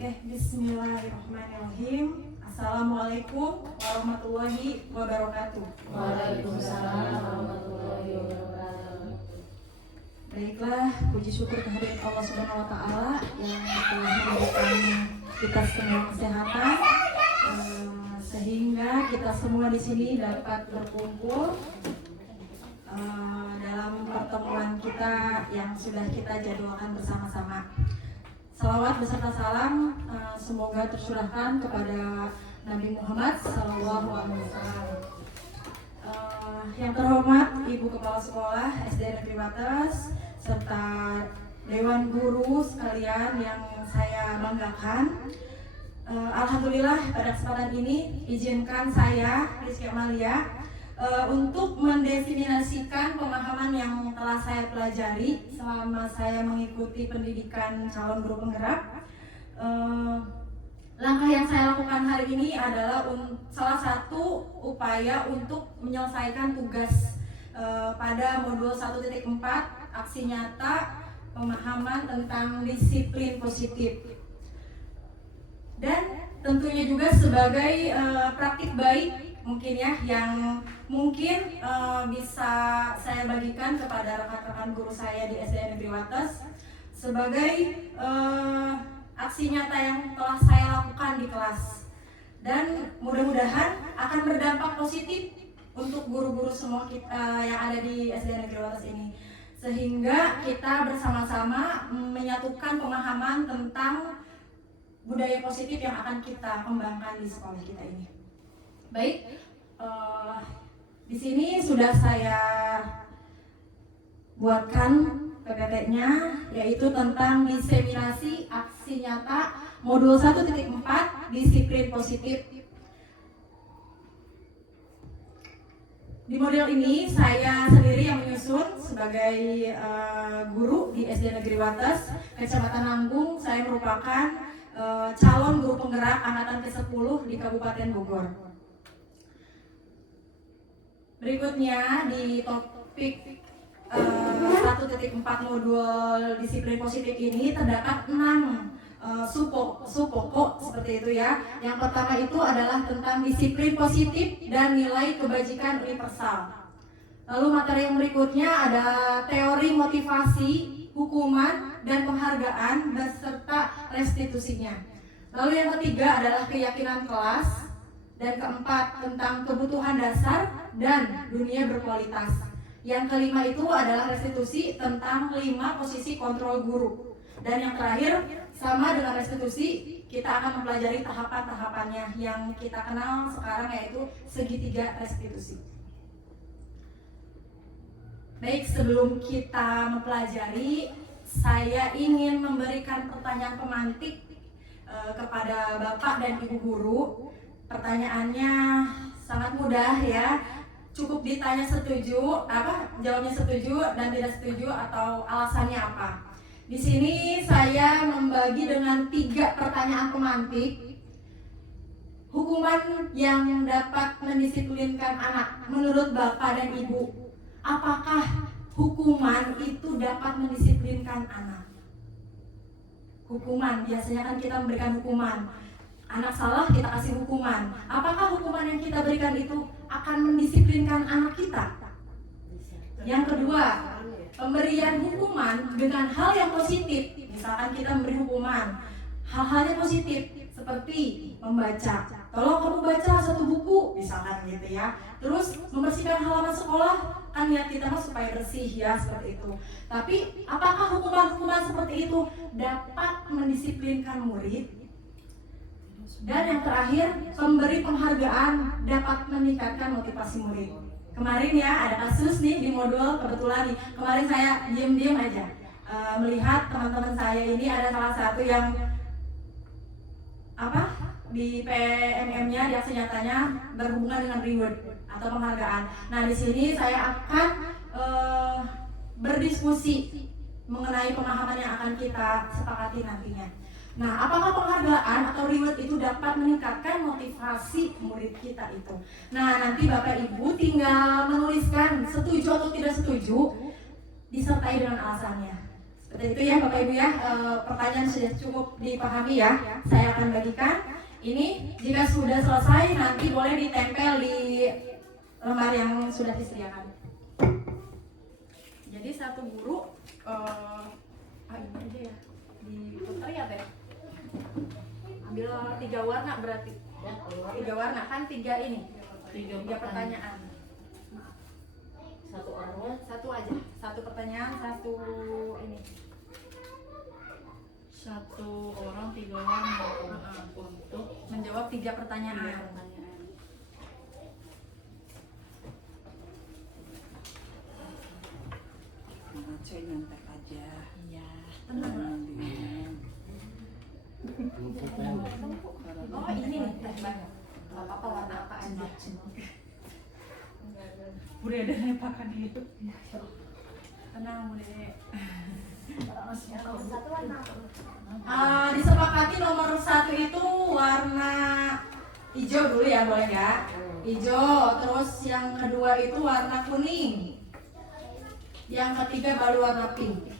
Oke, bismillahirrahmanirrahim. Assalamualaikum warahmatullahi wabarakatuh. Waalaikumsalam warahmatullahi wabarakatuh. Baiklah, puji syukur kehadirat Allah Subhanahu wa taala yang telah memberikan kita semua kesehatan sehingga kita semua di sini dapat berkumpul dalam pertemuan kita yang sudah kita jadwalkan bersama-sama. Salawat beserta salam semoga tercurahkan kepada Nabi Muhammad SAW. Yang terhormat Ibu Kepala Sekolah SD Negeri Wates serta Dewan Guru sekalian yang saya banggakan. Alhamdulillah pada kesempatan ini izinkan saya Rizky Amalia untuk mendefinisikan pemahaman yang telah saya pelajari selama saya mengikuti pendidikan calon guru penggerak. Langkah yang saya lakukan hari ini adalah salah satu upaya untuk menyelesaikan tugas pada modul 1.4 aksi nyata pemahaman tentang disiplin positif. Dan tentunya juga sebagai praktik baik mungkin ya yang mungkin bisa saya bagikan kepada rekan-rekan guru saya di SD Negeri Wates sebagai aksi nyata yang telah saya lakukan di kelas, dan mudah-mudahan akan berdampak positif untuk guru-guru semua kita yang ada di SD Negeri Wates ini, sehingga kita bersama-sama menyatukan pemahaman tentang budaya positif yang akan kita kembangkan di sekolah kita ini. Baik, di sini sudah saya buatkan PPT-nya, yaitu tentang diseminasi aksi nyata modul 1.4 disiplin positif. Di model ini saya sendiri yang menyusun sebagai guru di SD Negeri Wates, Kecamatan Nanggung. Saya merupakan calon guru penggerak angkatan ke-10 di Kabupaten Bogor. Berikutnya di topik 1.4 modul disiplin positif ini terdapat 6 subpokok seperti itu ya. Yang pertama itu adalah tentang disiplin positif dan nilai kebajikan universal. Lalu materi yang berikutnya ada teori motivasi, hukuman, dan penghargaan beserta restitusinya. Lalu yang ketiga adalah keyakinan kelas. Dan keempat tentang kebutuhan dasar dan dunia berkualitas. Yang kelima itu adalah restitusi tentang 5 posisi kontrol guru. Dan yang terakhir sama dengan restitusi, kita akan mempelajari tahapan-tahapannya yang kita kenal sekarang, yaitu segitiga restitusi. Baik, sebelum kita mempelajari, saya ingin memberikan pertanyaan pemantik kepada Bapak dan Ibu guru. Pertanyaannya sangat mudah ya, cukup ditanya jawabnya setuju dan tidak setuju atau alasannya apa. Di sini saya membagi dengan 3 pertanyaan pemantik. Hukuman yang dapat mendisiplinkan anak menurut Bapak dan Ibu, apakah hukuman itu dapat mendisiplinkan anak? Hukuman, biasanya kan kita memberikan hukuman. Anak salah, kita kasih hukuman. Apakah hukuman yang kita berikan itu akan mendisiplinkan anak kita? Yang kedua, pemberian hukuman dengan hal yang positif. Misalkan kita memberi hukuman, hal-hal yang positif seperti membaca. Tolong kamu baca 1 buku, misalkan gitu ya. Terus membersihkan halaman sekolah, kan niat kita mah supaya bersih ya, seperti itu. Tapi apakah hukuman-hukuman seperti itu dapat mendisiplinkan murid? Dan yang terakhir, pemberi penghargaan dapat meningkatkan motivasi murid. Kemarin ya ada kasus nih di modul, kebetulan nih kemarin saya diem-diem aja melihat teman-teman saya ini ada salah satu yang di PMM-nya, di aksi nyatanya berhubungan dengan reward atau penghargaan. Nah di sini saya akan berdiskusi mengenai pemahaman yang akan kita sepakati nantinya. Nah, apakah penghargaan atau reward itu dapat meningkatkan motivasi murid kita itu? Nah, nanti Bapak Ibu tinggal menuliskan setuju atau tidak setuju, disertai dengan alasannya. Seperti itu ya Bapak Ibu ya, pertanyaan sudah cukup dipahami ya. Saya akan bagikan. Ini jika sudah selesai nanti boleh ditempel di lembar yang sudah disediakan. Jadi satu guru ini aja ya, diputar ya Teh. Ambil 3 warna berarti. Ya, keluar. 3 warna kan 3 ini. 3 3 pertanyaan. Satu orangnya. Satu aja, satu pertanyaan, satu ini. 1 orang 3 warna untuk Menjawab 3 pertanyaan. pertanyaan. Saya nyontek aja. Iya. Oh ini nih teh banyak. Gak apa-apa warna apa aja. Bude ada nempakan itu. Tenang Bude. Disepakati nomor 1 itu warna hijau dulu ya, boleh ya? Hijau, terus yang kedua itu warna kuning. Yang ketiga baru warna pink.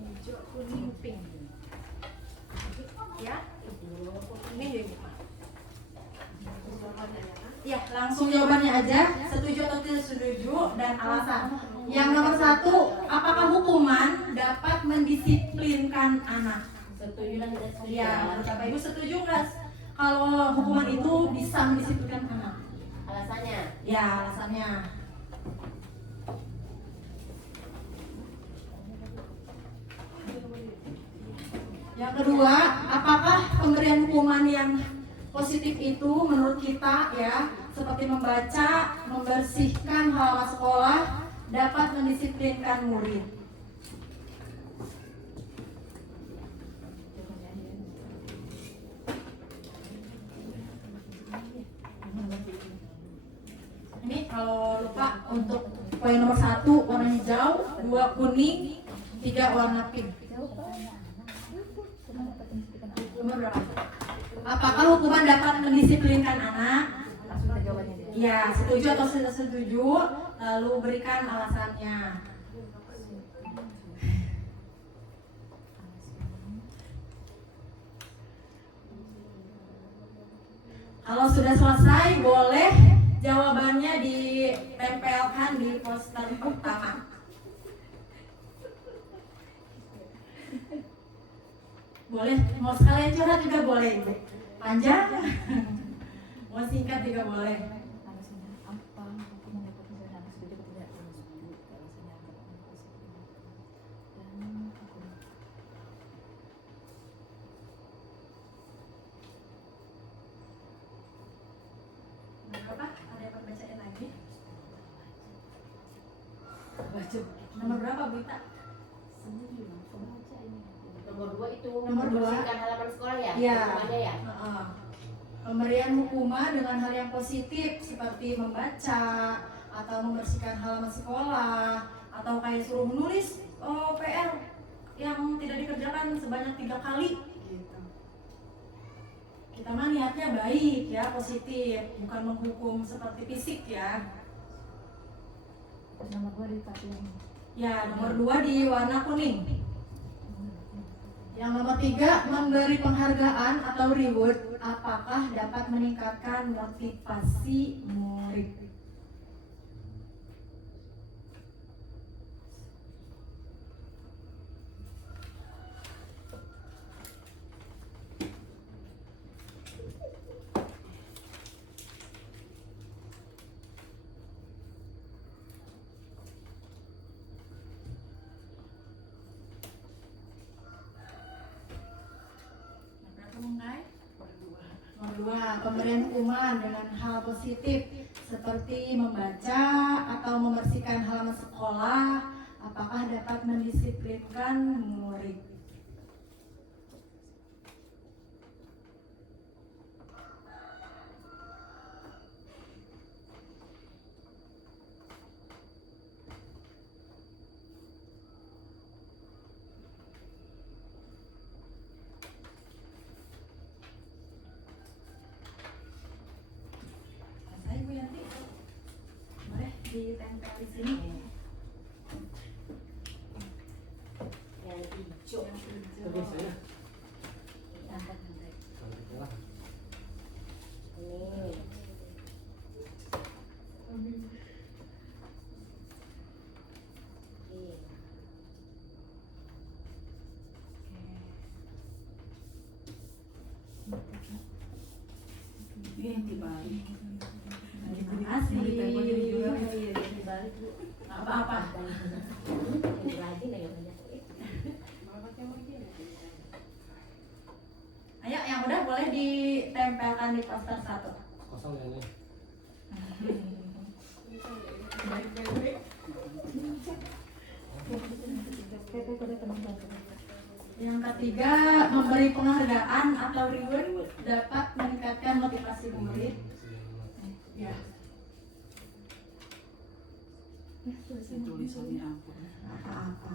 Hijau, kuning, pink. Ya? Ini ya, Bu. Ya, langsung jawabannya aja. Setuju atau tidak setuju dan alasan. Yang nomor 1, apakah hukuman dapat mendisiplinkan anak? Setuju dan tidak setuju. Ya, menurut Bapak Ibu setuju nggak kalau hukuman itu bisa mendisiplinkan anak? Alasannya? Ya, alasannya. Yang kedua, apakah pemberian hukuman yang positif itu menurut kita ya, seperti membaca, membersihkan halaman sekolah, dapat mendisiplinkan murid? Ini kalau lupa untuk poin nomor 1 warna hijau, 2 kuning, 3 warna pink. Nomor berapa? Apakah hukuman dapat mendisiplinkan anak? Ya, setuju atau tidak setuju? Lalu berikan alasannya. Kalau sudah selesai, boleh jawabannya ditempelkan di poster pertama. Boleh, mau sekalian curhat juga boleh, Ibu. Panjang, mau singkat juga boleh. Berapa? Ada yang bacain lagi? Baca. Nomor berapa, Bu Ita? Nomor 2 itu Nomor 2. membersihkan halaman sekolah ya? Iya. Hukumannya ya? Pemberian hukuman dengan hal yang positif seperti membaca atau membersihkan halaman sekolah atau kayak suruh menulis PR yang tidak dikerjakan sebanyak 3 kali gitu. Kita mah niatnya baik ya, positif, bukan menghukum seperti fisik ya. Nomor 2 dipasang. Ya, nomor 2 di warna kuning. Yang nomor 3, memberi penghargaan atau reward, apakah dapat meningkatkan motivasi murid? Nomor 2, pemberian hukuman dengan hal positif seperti membaca atau membersihkan halaman sekolah, apakah dapat mendisiplinkan murid? Saya Bu Yanti, boleh ditempel di sini. Yang hijau. Biasanya. Angkat nanti. Lah. Ini. Oke. Ini yang dibalik. Terima kasih. Dibalik Bu. Nggak apa-apa. Yang rajin ya banyak. Ayo, yang udah boleh ditempelkan di poster 1. Kosong ya ini. Yang ketiga, memberi penghargaan atau reward dapat meningkatkan motivasi murid. Ya. Tulisannya ampun. Apa-apa.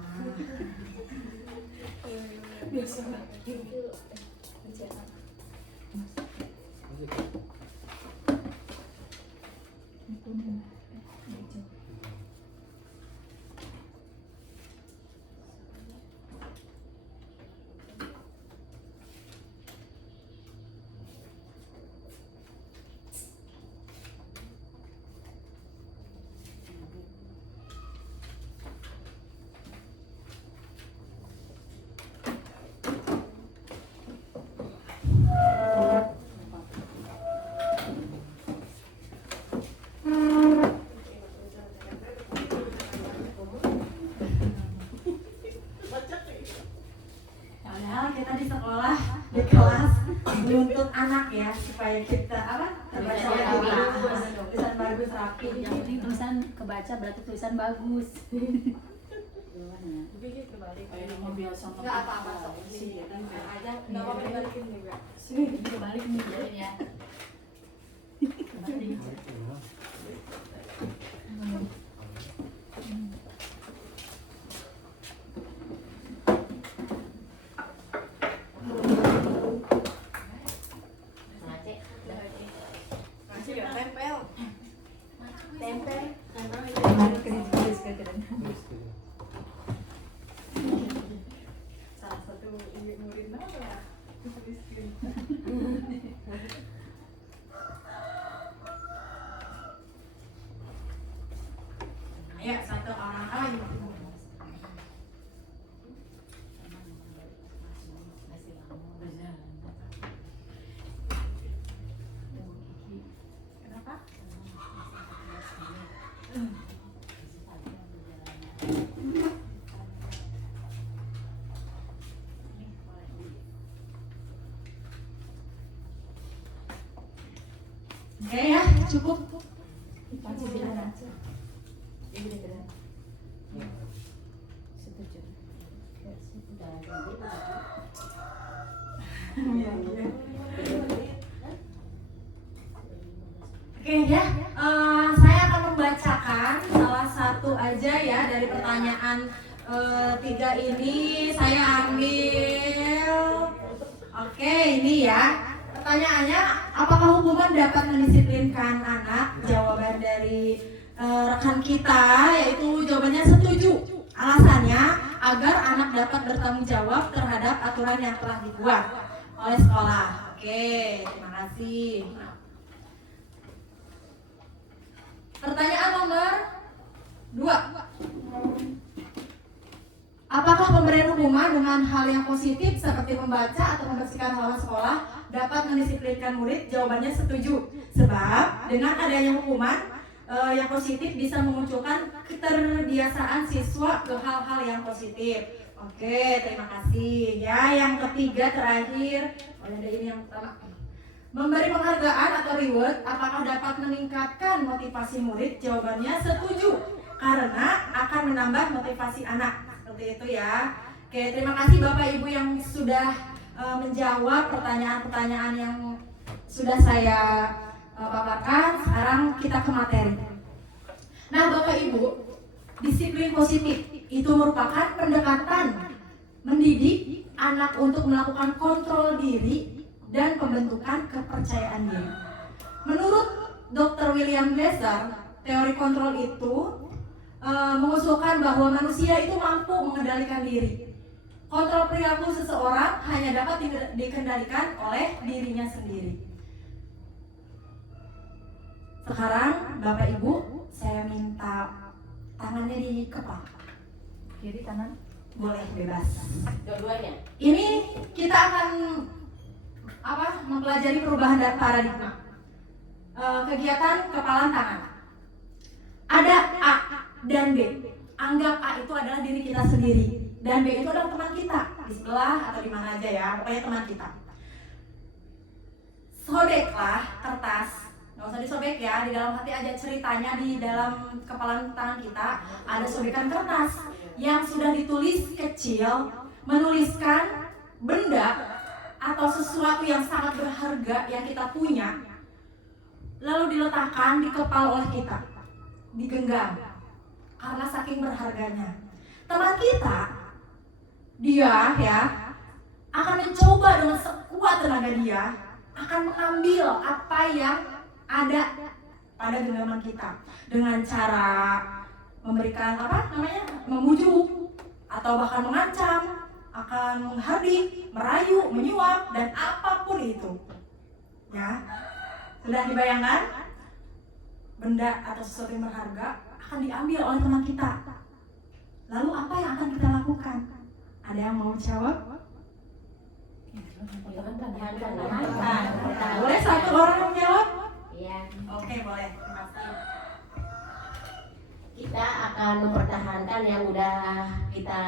Padahal kita di sekolah, di kelas menuntut anak ya supaya kita terbaca Tulisannya bagus, bagus. tulisan bagus rapi. Yang penting tulisan kebaca berarti tulisan bagus. Kayak mau biasa Nggak apa-apa sok sih. tempel aja, nggak apa-apa dibalikin juga. Kebalik nih jadinya ya. Kebalik. Ngacek. Masih nggak tempel. Tempel. Salah satu murid apa? Ayo satu orang lagi. Kenapa? Oke ya, cukup. Oke ya, saya akan membacakan salah satu aja ya dari pertanyaan 3 ini. Saya ambil. Oke, ini ya. Pertanyaannya, apakah hukuman dapat mendisiplinkan anak? Jawaban dari rekan kita yaitu jawabannya setuju. Alasannya agar anak dapat bertanggung jawab terhadap aturan yang telah dibuat oleh sekolah. Oke, terima kasih. Pertanyaan nomor 2. Apakah pemberian hukuman dengan hal yang positif seperti membaca atau membersihkan halaman sekolah dapat mendisiplinkan murid? Jawabannya setuju. Sebab dengan adanya hukuman yang positif bisa memunculkan keterbiasaan siswa ke hal-hal yang positif. Oke, terima kasih. Ya, yang ketiga terakhir, ada ini yang pertama. Memberi penghargaan atau reward apakah dapat meningkatkan motivasi murid? Jawabannya setuju. Karena akan menambah motivasi anak. Seperti itu ya. Oke, terima kasih Bapak Ibu yang sudah menjawab pertanyaan-pertanyaan yang sudah saya paparkan. Sekarang kita ke materi. Nah, Bapak Ibu, disiplin positif itu merupakan pendekatan mendidik anak untuk melakukan kontrol diri dan pembentukan kepercayaan diri. Menurut Dr. William Glasser, teori kontrol itu mengusulkan bahwa manusia itu mampu mengendalikan diri. Kontrol perilaku seseorang hanya dapat dikendalikan oleh dirinya sendiri. Sekarang Bapak Ibu, saya minta tangannya di kepala. Kiri kanan. Boleh bebas. Dua-duanya. Ini kita akan mempelajari perubahan dan paradigma. Kegiatan kepalan tangan. Ada A dan B. Anggap A itu adalah diri kita sendiri dan B itu adalah teman kita di sebelah atau di mana aja ya, pokoknya teman kita. Sobeklah kertas, nggak usah disobek ya, di dalam hati aja ceritanya. Di dalam kepalan tangan kita ada sobekan kertas yang sudah ditulis kecil, menuliskan benda atau sesuatu yang sangat berharga yang kita punya, lalu diletakkan di kepala oleh kita, digenggam karena saking berharganya. Teman kita, dia ya akan mencoba dengan sekuat tenaga dia, akan mengambil apa yang ada pada genggaman kita dengan cara memberikan membujuk atau bahkan mengancam, akan menghardik, merayu, menyuap, dan apapun itu. Ya, sudah dibayangkan? Benda atau sesuatu yang berharga akan diambil oleh teman kita. Lalu apa yang akan kita lakukan? Ada yang mau jawab? Boleh satu orang yang jawab? Iya. Oke, boleh. Terima kasih. Kita akan mempertahankan yang udah kita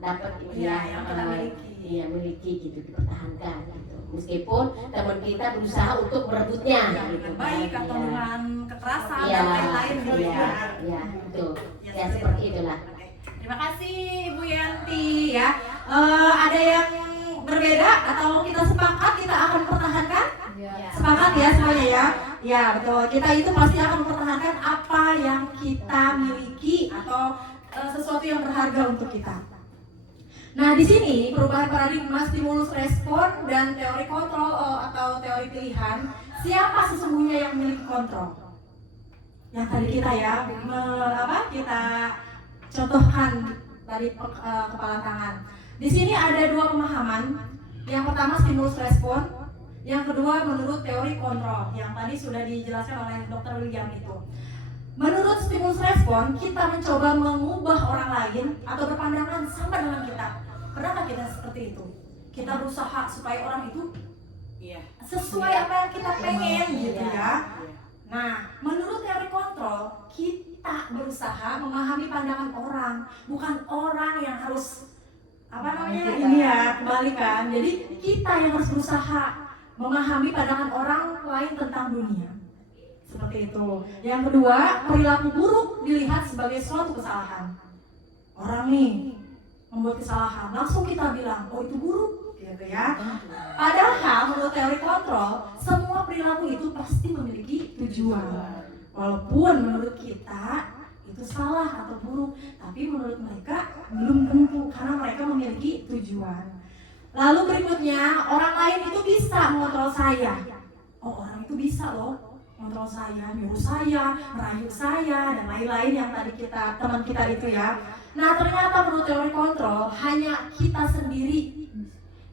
dapat ini Iya, ya, yang kita miliki. Iya, miliki gitu, dipertahankan gitu. Meskipun teman kita berusaha untuk merebutnya gitu. Baik atau Iya. dengan kekerasan Iya, dan lain-lain gitu iya, ya. iya, betul. Ya, Ya seperti itulah. Oke. Terima kasih Ibu Yanti ya. Ada yang berbeda atau kita sepakat kita akan pertahankan? Sepakat ya semuanya ya. Ya betul. Kita itu pasti akan mempertahankan apa yang kita miliki atau sesuatu yang berharga untuk kita. Nah di sini perubahan paradigma, stimulus respon, dan teori kontrol atau teori pilihan. Siapa sesungguhnya yang memiliki kontrol? Yang tadi kita ya kita contohkan dari kepala tangan. Di sini ada dua pemahaman. Yang pertama stimulus respon, yang kedua menurut teori kontrol yang tadi sudah dijelaskan oleh Dr. William itu. Menurut stimulus respon, kita mencoba mengubah orang lain atau berpandangan sama dengan kita. Pernahkah kita seperti itu? Kita berusaha supaya orang itu sesuai apa yang kita pengen gitu ya. Nah, menurut teori kontrol, kita berusaha memahami pandangan orang, bukan orang yang harus ini ya, kebalikan. Jadi kita yang harus berusaha memahami pandangan orang lain tentang dunia. Seperti itu. Yang kedua, perilaku buruk dilihat sebagai suatu kesalahan. Orang nih membuat kesalahan, langsung kita bilang, oh itu buruk, gitu ya. Padahal menurut teori kontrol, semua perilaku itu pasti memiliki tujuan. Walaupun menurut kita itu salah atau buruk, tapi menurut mereka belum tentu karena mereka memiliki tujuan. Lalu berikutnya, orang lain itu bisa mengontrol saya. Oh, orang itu bisa loh mengontrol saya, nyuruh saya, merayu saya, dan lain-lain yang tadi teman kita itu ya. Nah, ternyata menurut teori kontrol, hanya kita sendiri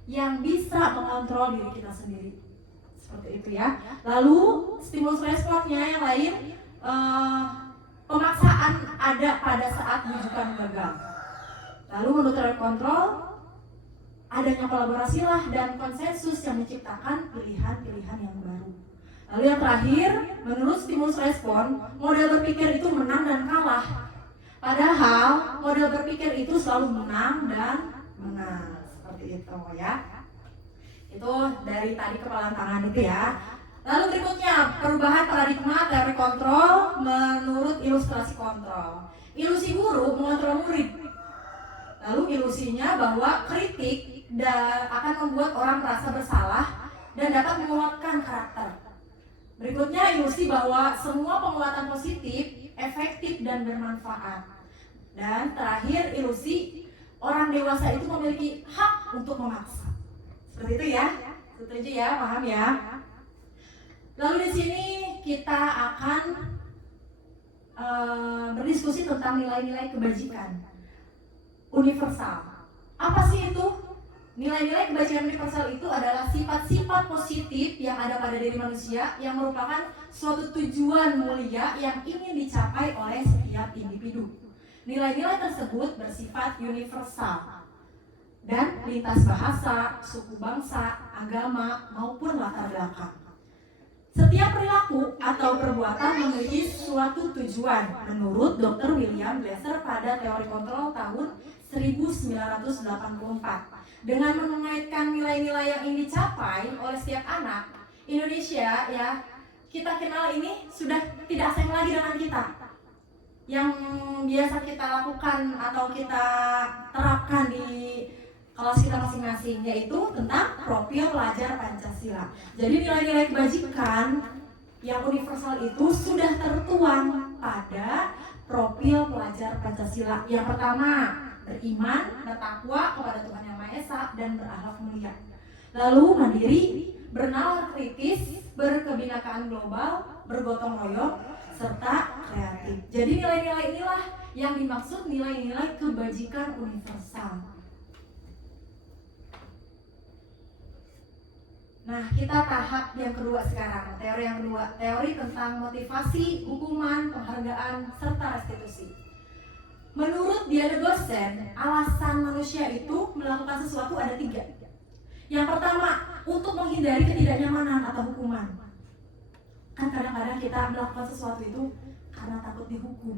yang bisa mengontrol diri kita sendiri. Seperti itu ya. Lalu stimulus responnya yang lain, pemaksaan ada pada saat bujukan gagal. Lalu menurut teori kontrol, adanya kolaborasi lah dan konsensus yang menciptakan pilihan-pilihan yang baru. Lalu yang terakhir, menurut stimulus respon, model berpikir itu menang dan kalah. Padahal model berpikir itu selalu menang dan menang. Seperti itu ya. Itu dari tadi kepalan tangan itu ya. Lalu berikutnya, perubahan paradigma teori kontrol menurut ilustrasi kontrol. Ilusi guru mengontrol murid. Lalu ilusinya bahwa kritik akan membuat orang merasa bersalah dan dapat menguatkan karakter. Berikutnya ilusi bahwa semua penguatan positif, efektif dan bermanfaat. Dan terakhir ilusi orang dewasa itu memiliki hak untuk memaksa. Seperti itu ya, setuju ya, paham ya? Lalu di sini kita akan berdiskusi tentang nilai-nilai kebajikan universal. Apa sih itu? Nilai-nilai kebajikan universal itu adalah sifat-sifat positif yang ada pada diri manusia yang merupakan suatu tujuan mulia yang ingin dicapai oleh setiap individu. Nilai-nilai tersebut bersifat universal dan lintas bahasa, suku bangsa, agama, maupun latar belakang. Setiap perilaku atau perbuatan memiliki suatu tujuan menurut Dr. William Glasser pada teori kontrol tahun 1984. Dengan mengaitkan nilai-nilai yang ingin dicapai oleh setiap anak, Indonesia ya, kita kenal ini sudah tidak asing lagi dengan kita. Yang biasa kita lakukan atau kita terapkan di kelas kita masing-masing, yaitu tentang profil pelajar Pancasila. Jadi nilai-nilai kebajikan yang universal itu sudah tertuang pada profil pelajar Pancasila. Yang pertama, beriman, bertakwa kepada Tuhan Yang Maha Esa, dan berakhlak mulia. Lalu mandiri, bernalar kritis, berkebinekaan global, bergotong royong, serta kreatif. Jadi nilai-nilai inilah yang dimaksud nilai-nilai kebajikan universal. Nah, kita tahap yang kedua sekarang, teori yang kedua, teori tentang motivasi, hukuman, penghargaan, serta restitusi. Menurut Diana Gosen, alasan manusia itu melakukan sesuatu ada 3. Yang pertama, untuk menghindari ketidaknyamanan atau hukuman. Kan kadang-kadang kita melakukan sesuatu itu karena takut dihukum,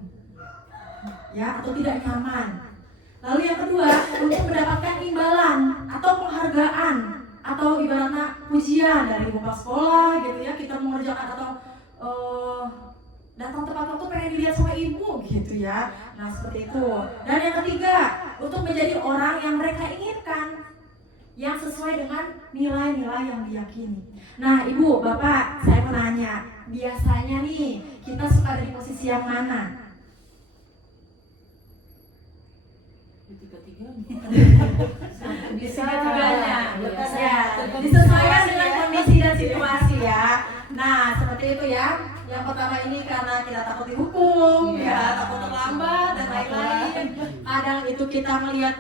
ya, atau tidak nyaman. Lalu yang kedua, untuk mendapatkan imbalan atau penghargaan, atau ibaratnya pujian dari bapak sekolah gitu ya, kita mengerjakan atau datang tepat waktu pengen dilihat sama ibu gitu ya. Nah seperti itu. Dan yang ketiga, untuk menjadi orang yang mereka inginkan, yang sesuai dengan nilai-nilai yang diyakini. Nah ibu, bapak, saya mau nanya, biasanya nih kita suka ada di posisi yang mana? Tiga-tiganya. Ya, disesuaikan dengan kondisi dan situasi ya. Nah seperti itu ya. Yang pertama ini karena kita takut dihukum, ya, takut terlambat dan lain-lain. Kadang itu kita melihat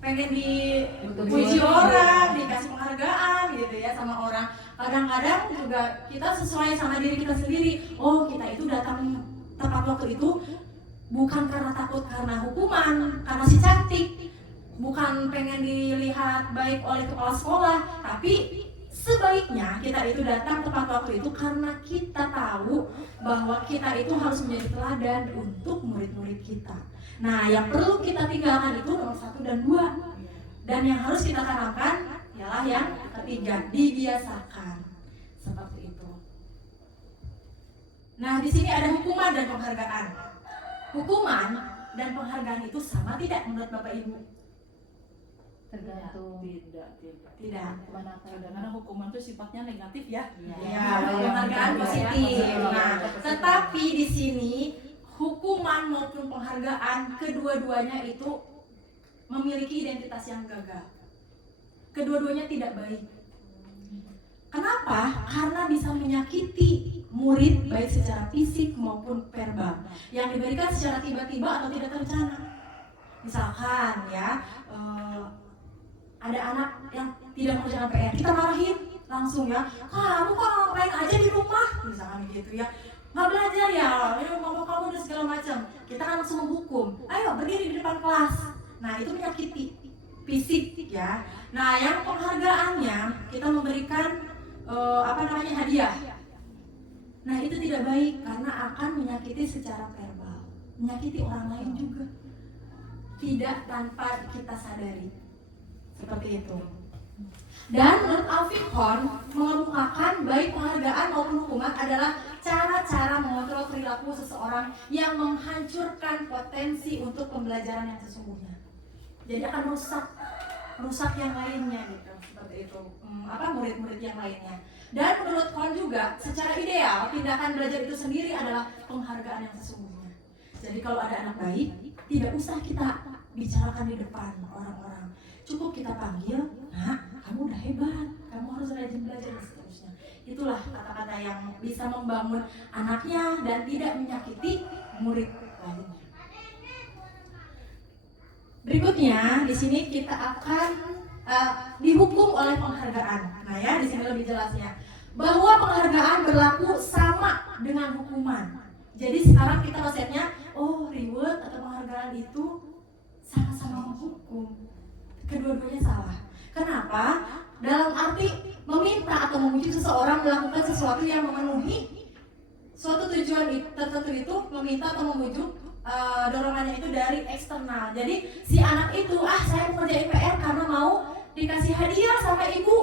pengen dipuji orang, dikasih penghargaan gitu ya sama orang. Kadang-kadang juga kita sesuai sama diri kita sendiri. Oh, kita itu datang tepat waktu itu bukan karena takut karena hukuman, karena si cantik, bukan pengen dilihat baik oleh kepala sekolah, tapi sebaiknya kita itu datang tepat waktu itu karena kita tahu bahwa kita itu harus menjadi teladan untuk murid-murid kita. Nah, yang perlu kita tinggalkan itu nomor 1 dan 2. Dan yang harus kita tanamkan ialah yang ketiga, dibiasakan. Seperti itu. Nah, di sini ada hukuman dan penghargaan. Hukuman dan penghargaan itu sama tidak menurut Bapak Ibu? Tergantung. Tidak. Karena hukuman itu sifatnya negatif ya. Ya, penghargaan positif. Nah, tetapi di sini hukuman maupun penghargaan kedua-duanya itu memiliki identitas yang gagal. Kedua-duanya tidak baik. Kenapa? Karena bisa menyakiti murid baik secara fisik maupun verbal yang diberikan secara tiba-tiba atau tidak terencana. Misalkan ya, ada anak yang tidak mengerjakan PR, kita marahin langsung ya, kamu kok ngapain aja di rumah, misalkan gitu ya, nggak belajar ya, mama kamu dan segala macam. Kita kan langsung menghukum, ayo berdiri di depan kelas. Nah itu menyakiti fisik ya. Nah yang penghargaannya kita memberikan hadiah. Nah itu tidak baik karena akan menyakiti secara verbal, menyakiti orang lain juga, tidak tanpa kita sadari. Seperti itu. Dan menurut Alvin Horn mengemukakan baik penghargaan maupun hukuman adalah cara-cara mengontrol perilaku seseorang yang menghancurkan potensi untuk pembelajaran yang sesungguhnya. Jadi akan merusak yang lainnya gitu, seperti itu. Murid-murid yang lainnya. Dan menurut Horn juga secara ideal tindakan belajar itu sendiri adalah penghargaan yang sesungguhnya. Jadi kalau ada anak baik, tidak usah kita bicarakan di depan orang-orang. Cukup kita panggil, nah kamu udah hebat, kamu harus rajin belajar dan seterusnya. Itulah kata-kata yang bisa membangun anaknya dan tidak menyakiti murid lainnya. Berikutnya di sini kita akan dihukum oleh penghargaan. Nah ya, di sini lebih jelasnya bahwa penghargaan berlaku sama dengan hukuman. Jadi sekarang kita konsepnya, oh reward atau penghargaan itu sama-sama menghukum. Kedua-duanya salah. Kenapa? Dalam arti meminta atau memuji seseorang melakukan sesuatu yang memenuhi suatu tujuan tertentu itu, meminta atau memujuk dorongannya itu dari eksternal. Jadi si anak itu, saya mau kerjain PR karena mau dikasih hadiah sama ibu,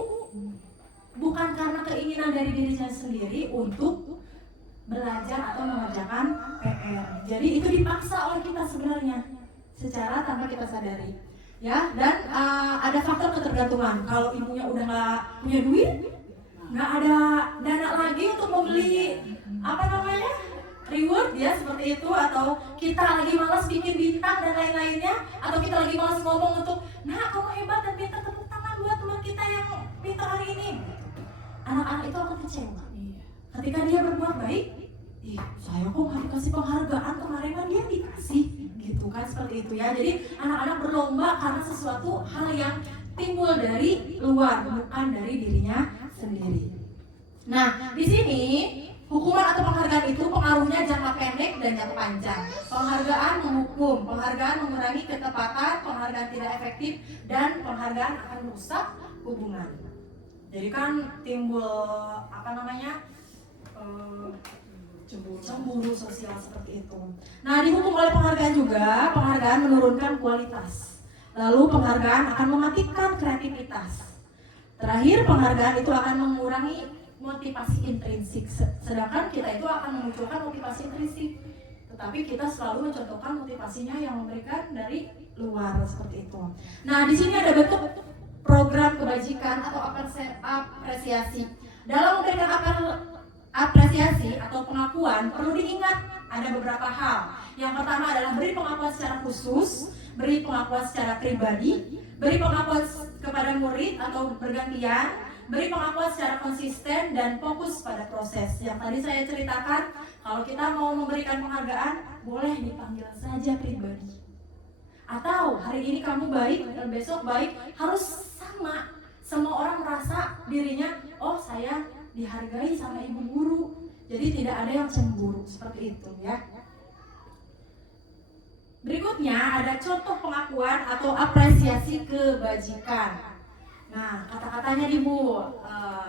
bukan karena keinginan dari dirinya sendiri untuk belajar atau mengerjakan PR. Jadi itu dipaksa oleh kita sebenarnya secara tanpa kita sadari, ya. Dan ada faktor ketergantungan. Kalau ibunya udah nggak punya duit, nggak ada dana lagi untuk membeli reward ya seperti itu, atau kita lagi malas bikin bintang dan lain-lainnya, atau kita lagi malas ngomong untuk, nah kamu hebat dan minta tepuk tangan buat teman kita yang pintar hari ini. Anak-anak itu akan kecewa. Ketika dia berbuat baik, saya kok nggak dikasih penghargaan, kemarin kan dia dikasih, gitu kan, seperti itu ya. Jadi anak-anak berlomba karena sesuatu hal yang timbul dari luar, bukan dari dirinya sendiri. Nah, di sini hukuman atau penghargaan itu pengaruhnya jangka pendek dan jangka panjang. Penghargaan menghukum, penghargaan mengurangi ketepatan, penghargaan tidak efektif, dan penghargaan akan merusak hubungan. Jadi kan timbul cemburu sosial seperti itu. Nah, dihukum oleh penghargaan juga, penghargaan menurunkan kualitas. Lalu penghargaan akan mematikan kreativitas. Terakhir, penghargaan itu akan mengurangi motivasi intrinsik, sedangkan kita itu akan memunculkan motivasi intrinsik, tetapi kita selalu mencontohkan motivasinya yang memberikan dari luar seperti itu. Nah, di sini ada bentuk program kebajikan atau apresiasi. Dalam memberikan apresiasi atau pengakuan perlu diingat ada beberapa hal. Yang pertama adalah beri pengakuan secara khusus, beri pengakuan secara pribadi, beri pengakuan kepada murid atau bergantian, beri pengakuan secara konsisten dan fokus pada proses. Yang tadi saya ceritakan, kalau kita mau memberikan penghargaan, boleh dipanggil saja pribadi. Atau hari ini kamu baik dan besok baik, harus sama. Semua orang merasa dirinya, oh saya dihargai sama ibu guru. Jadi tidak ada yang cemburu, seperti itu ya. Berikutnya ada contoh pengakuan atau apresiasi kebajikan. Nah, kata-katanya di Bu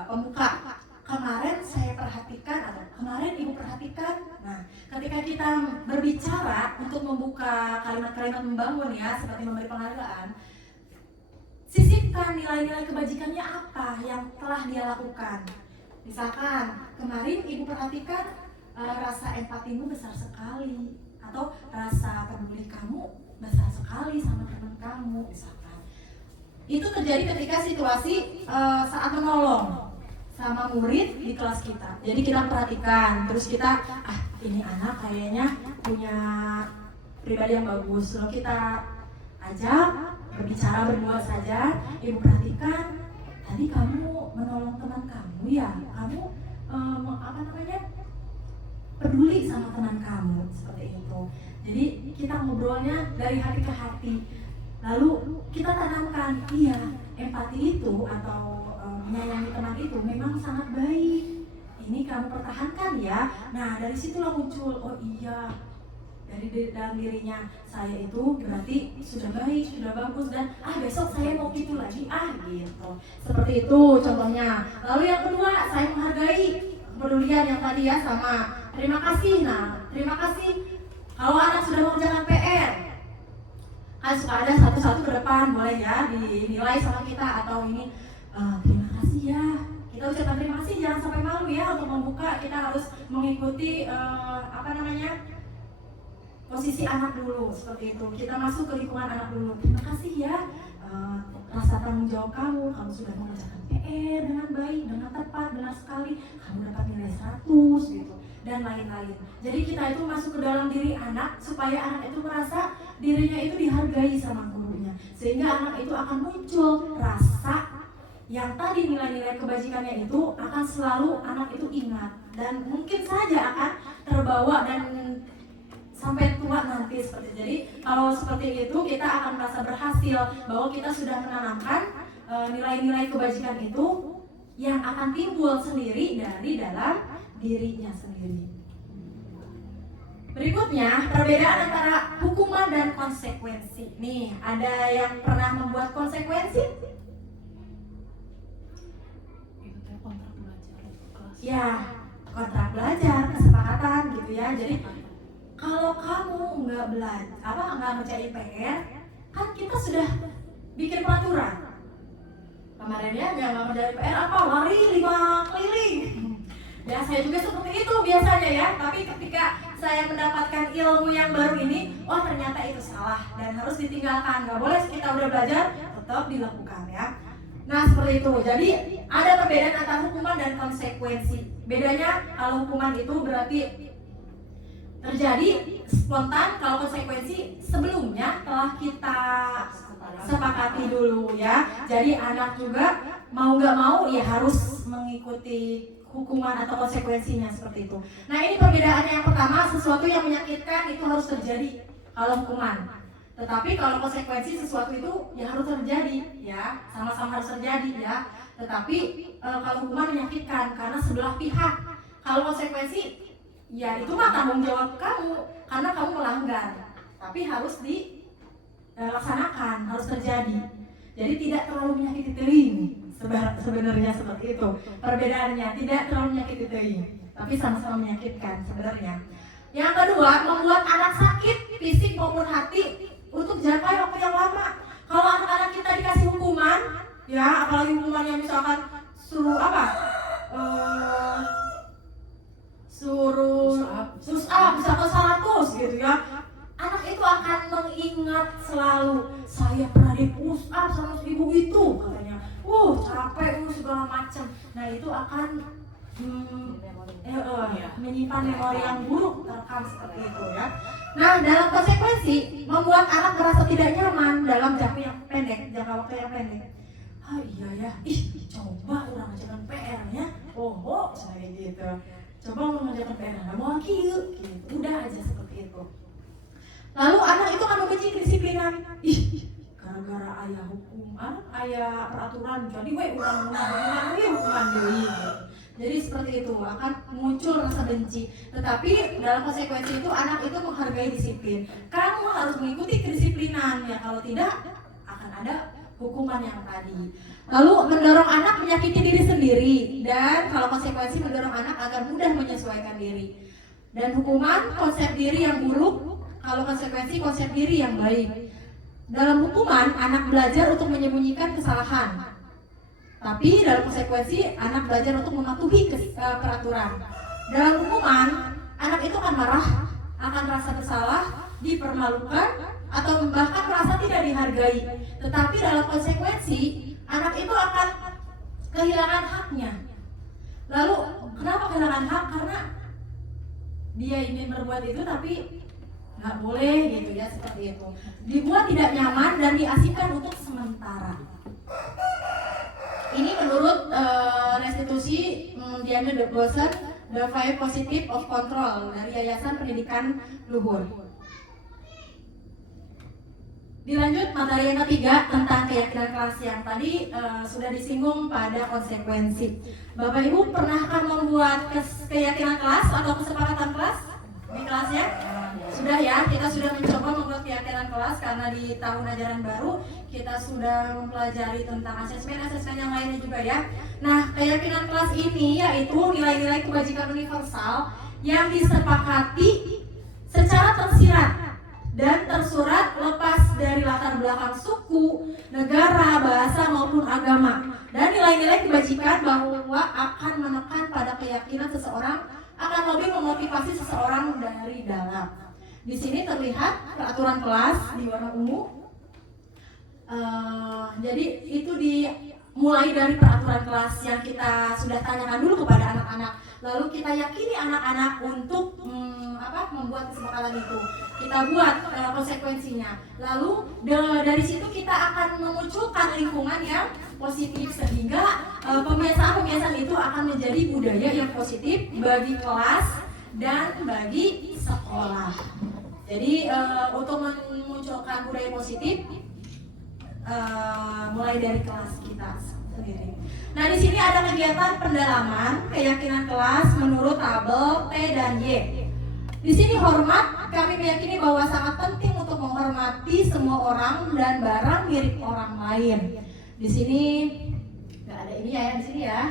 pembuka, kemarin saya perhatikan atau kemarin ibu perhatikan. Nah, ketika kita berbicara untuk membuka kalimat-kalimat membangun ya, seperti memberi penghargaan, sisipkan nilai-nilai kebajikannya apa yang telah dia lakukan. Misalkan, kemarin ibu perhatikan rasa empatimu besar sekali, atau rasa peduli kamu besar sekali sama teman kamu, misalkan. Itu terjadi ketika situasi saat menolong sama murid di kelas kita. Jadi kita perhatikan, terus kita, ini anak kayaknya punya pribadi yang bagus. Lalu kita ajak berbicara berdua saja. Ibu perhatikan, tadi kamu menolong teman kamu ya, kamu peduli sama teman kamu, seperti itu. Jadi kita ngobrolnya dari hati ke hati. Lalu kita tanamkan, iya, empati itu atau menyayangi teman itu memang sangat baik. Ini kamu pertahankan ya. Nah, dari situlah muncul, oh iya, dari dalam dirinya, saya itu berarti sudah baik, sudah bagus, dan besok saya mau gitu lagi, gitu. Seperti itu contohnya. Lalu yang kedua, saya menghargai kepedulian yang tadi ya, sama terima kasih. Nah, terima kasih kalau anak sudah mengerjakan PR, kan suka ada satu-satu ke depan, boleh ya dinilai sama kita, atau ini terima kasih ya, kita ucapkan terima kasih, jangan sampai malu ya untuk membuka. Kita harus mengikuti posisi anak dulu, seperti itu. Kita masuk ke lingkungan anak dulu. Terima kasih ya, rasa tanggung jawab kamu sudah mengerjakan PR dengan baik, dengan tepat, benar sekali, kamu dapat nilai 100 gitu, dan lain-lain. Jadi kita itu masuk ke dalam diri anak supaya anak itu merasa dirinya itu dihargai sama gurunya, sehingga anak itu akan muncul rasa yang tadi nilai-nilai kebajikannya itu akan selalu anak itu ingat dan mungkin saja akan terbawa dan sampai tua nanti seperti itu. Jadi kalau seperti itu kita akan merasa berhasil bahwa kita sudah menanamkan nilai-nilai kebajikan itu yang akan timbul sendiri dari dalam dirinya sendiri. Berikutnya, perbedaan antara hukuman dan konsekuensi. Nih, ada yang pernah membuat konsekuensi? Itu teh kontrak belajar kelas. Ya, kontrak belajar, kesepakatan gitu ya. Jadi kalau kamu nggak nggak ngerjain PR, kan kita sudah bikin peraturan. Kemarin ya, nggak ngerjain PR lari 5 keliling. Ya saya juga seperti itu biasanya ya. Tapi ketika saya mendapatkan ilmu yang baru ini, oh ternyata itu salah dan harus ditinggalkan. Nggak boleh kita udah belajar, tetap dilakukan ya. Nah seperti itu. Jadi ada perbedaan antara hukuman dan konsekuensi. Bedanya kalau hukuman itu berarti terjadi spontan, kalau konsekuensi sebelumnya telah kita sepakati dulu ya. Jadi anak juga mau nggak mau ya harus mengikuti hukuman atau konsekuensinya seperti itu. Nah ini perbedaannya, yang pertama, sesuatu yang menyakitkan itu harus terjadi kalau hukuman. Tetapi kalau konsekuensi sesuatu itu ya harus terjadi ya, sama-sama harus terjadi ya. Tetapi kalau hukuman menyakitkan karena sebelah pihak. Kalau konsekuensi ya itu mah tanggung jawab kamu karena kamu melanggar. Tapi harus dilaksanakan, harus terjadi. Jadi tidak terlalu menyakiti telinga. Sebenarnya seperti itu perbedaannya, tidak terlalu menyakiti telinga, tapi sama-sama menyakitkan sebenarnya. Yang kedua, membuat anak sakit fisik maupun hati untuk jangka waktu yang lama. Kalau anak-anak kita dikasih hukuman, ya apalagi hukuman yang misalkan suruh push up bisa ke 100 gitu ya, anak itu akan mengingat selalu, saya pernah di push up sama ibu itu katanya, capek segala macam. Nah itu akan menyimpan memori yang buruk terekam seperti itu ya. Nah dalam konsekuensi, membuat anak merasa tidak nyaman dalam jangka waktu yang pendek. Iya ya, coba orang ngerjakan PR nya, saya gitu. Coba mengerjakan PR, nggak mau lagi yuk, gitu. Udah aja seperti itu. Lalu anak itu akan membenci kedisiplinan. Gara-gara ayah hukuman, ayah peraturan, jadi hukuman deui. Jadi seperti itu akan muncul rasa benci. Tetapi dalam konsekuensi itu anak itu menghargai disiplin. Kamu harus mengikuti kedisiplinan ya, kalau tidak akan ada hukuman yang tadi. Lalu mendorong anak menyakiti diri sendiri, dan kalau konsekuensi mendorong anak agar mudah menyesuaikan diri. Dan hukuman konsep diri yang buruk, kalau konsekuensi konsep diri yang baik. Dalam hukuman, anak belajar untuk menyembunyikan kesalahan. Tapi dalam konsekuensi, anak belajar untuk mematuhi peraturan. Dalam hukuman, anak itu akan marah, akan merasa bersalah, dipermalukan, atau bahkan merasa tidak dihargai. Tetapi dalam konsekuensi, anak itu akan kehilangan haknya. Lalu, kenapa kehilangan hak? Karena dia ingin berbuat itu, tapi nggak boleh gitu ya, seperti itu. Dibuat tidak nyaman dan diasingkan untuk sementara. Ini menurut restitusi Diana de Bosen, The 5 Positive of Control dari Yayasan Pendidikan Luhur. Dilanjut materi yang ketiga tentang keyakinan kelas yang tadi sudah disinggung pada konsekuensi. Bapak Ibu pernahkah membuat keyakinan kelas atau kesepakatan kelas di kelasnya? Sudah ya, kita sudah mencoba membuat keyakinan kelas karena di tahun ajaran baru kita sudah mempelajari tentang asesmen yang lainnya juga ya. Nah, keyakinan kelas ini yaitu nilai-nilai kebajikan universal yang disepakati secara tersirat dan tersurat lepas dari latar belakang suku, negara, bahasa maupun agama. Dan nilai-nilai kebajikan bahwa akan menekan pada keyakinan seseorang, akan lebih memotivasi seseorang dari dalam. Di sini terlihat peraturan kelas di warna ungu. Jadi itu mulai dari peraturan kelas yang kita sudah tanyakan dulu kepada anak-anak, lalu kita yakini anak-anak untuk membuat kesepakatan itu, kita buat konsekuensinya, lalu dari situ kita akan memunculkan lingkungan yang positif sehingga pembiasaan-pembiasaan itu akan menjadi budaya yang positif bagi kelas dan bagi sekolah. Jadi untuk memunculkan budaya positif mulai dari kelas kita sendiri. Nah, di sini ada kegiatan pendalaman keyakinan kelas menurut tabel T dan Y. Di sini hormat, kami meyakini bahwa sangat penting untuk menghormati semua orang dan barang milik orang lain. Di sini nggak ada ini ya, di sini ya.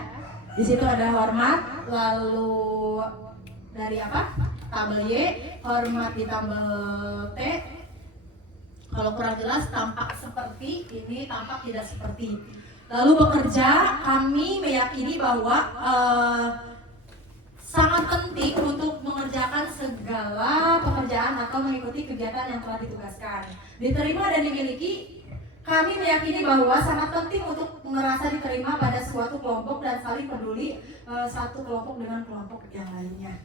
Di situ ada hormat, lalu dari apa? Tabel Y, hormat di tabel T. Kalau kurang jelas tampak seperti ini, tampak tidak seperti. Lalu bekerja, kami meyakini bahwa sangat penting untuk mengerjakan segala pekerjaan atau mengikuti kegiatan yang telah ditugaskan. Diterima dan dimiliki, kami meyakini bahwa sangat penting untuk merasa diterima pada suatu kelompok dan saling peduli satu kelompok dengan kelompok yang lainnya.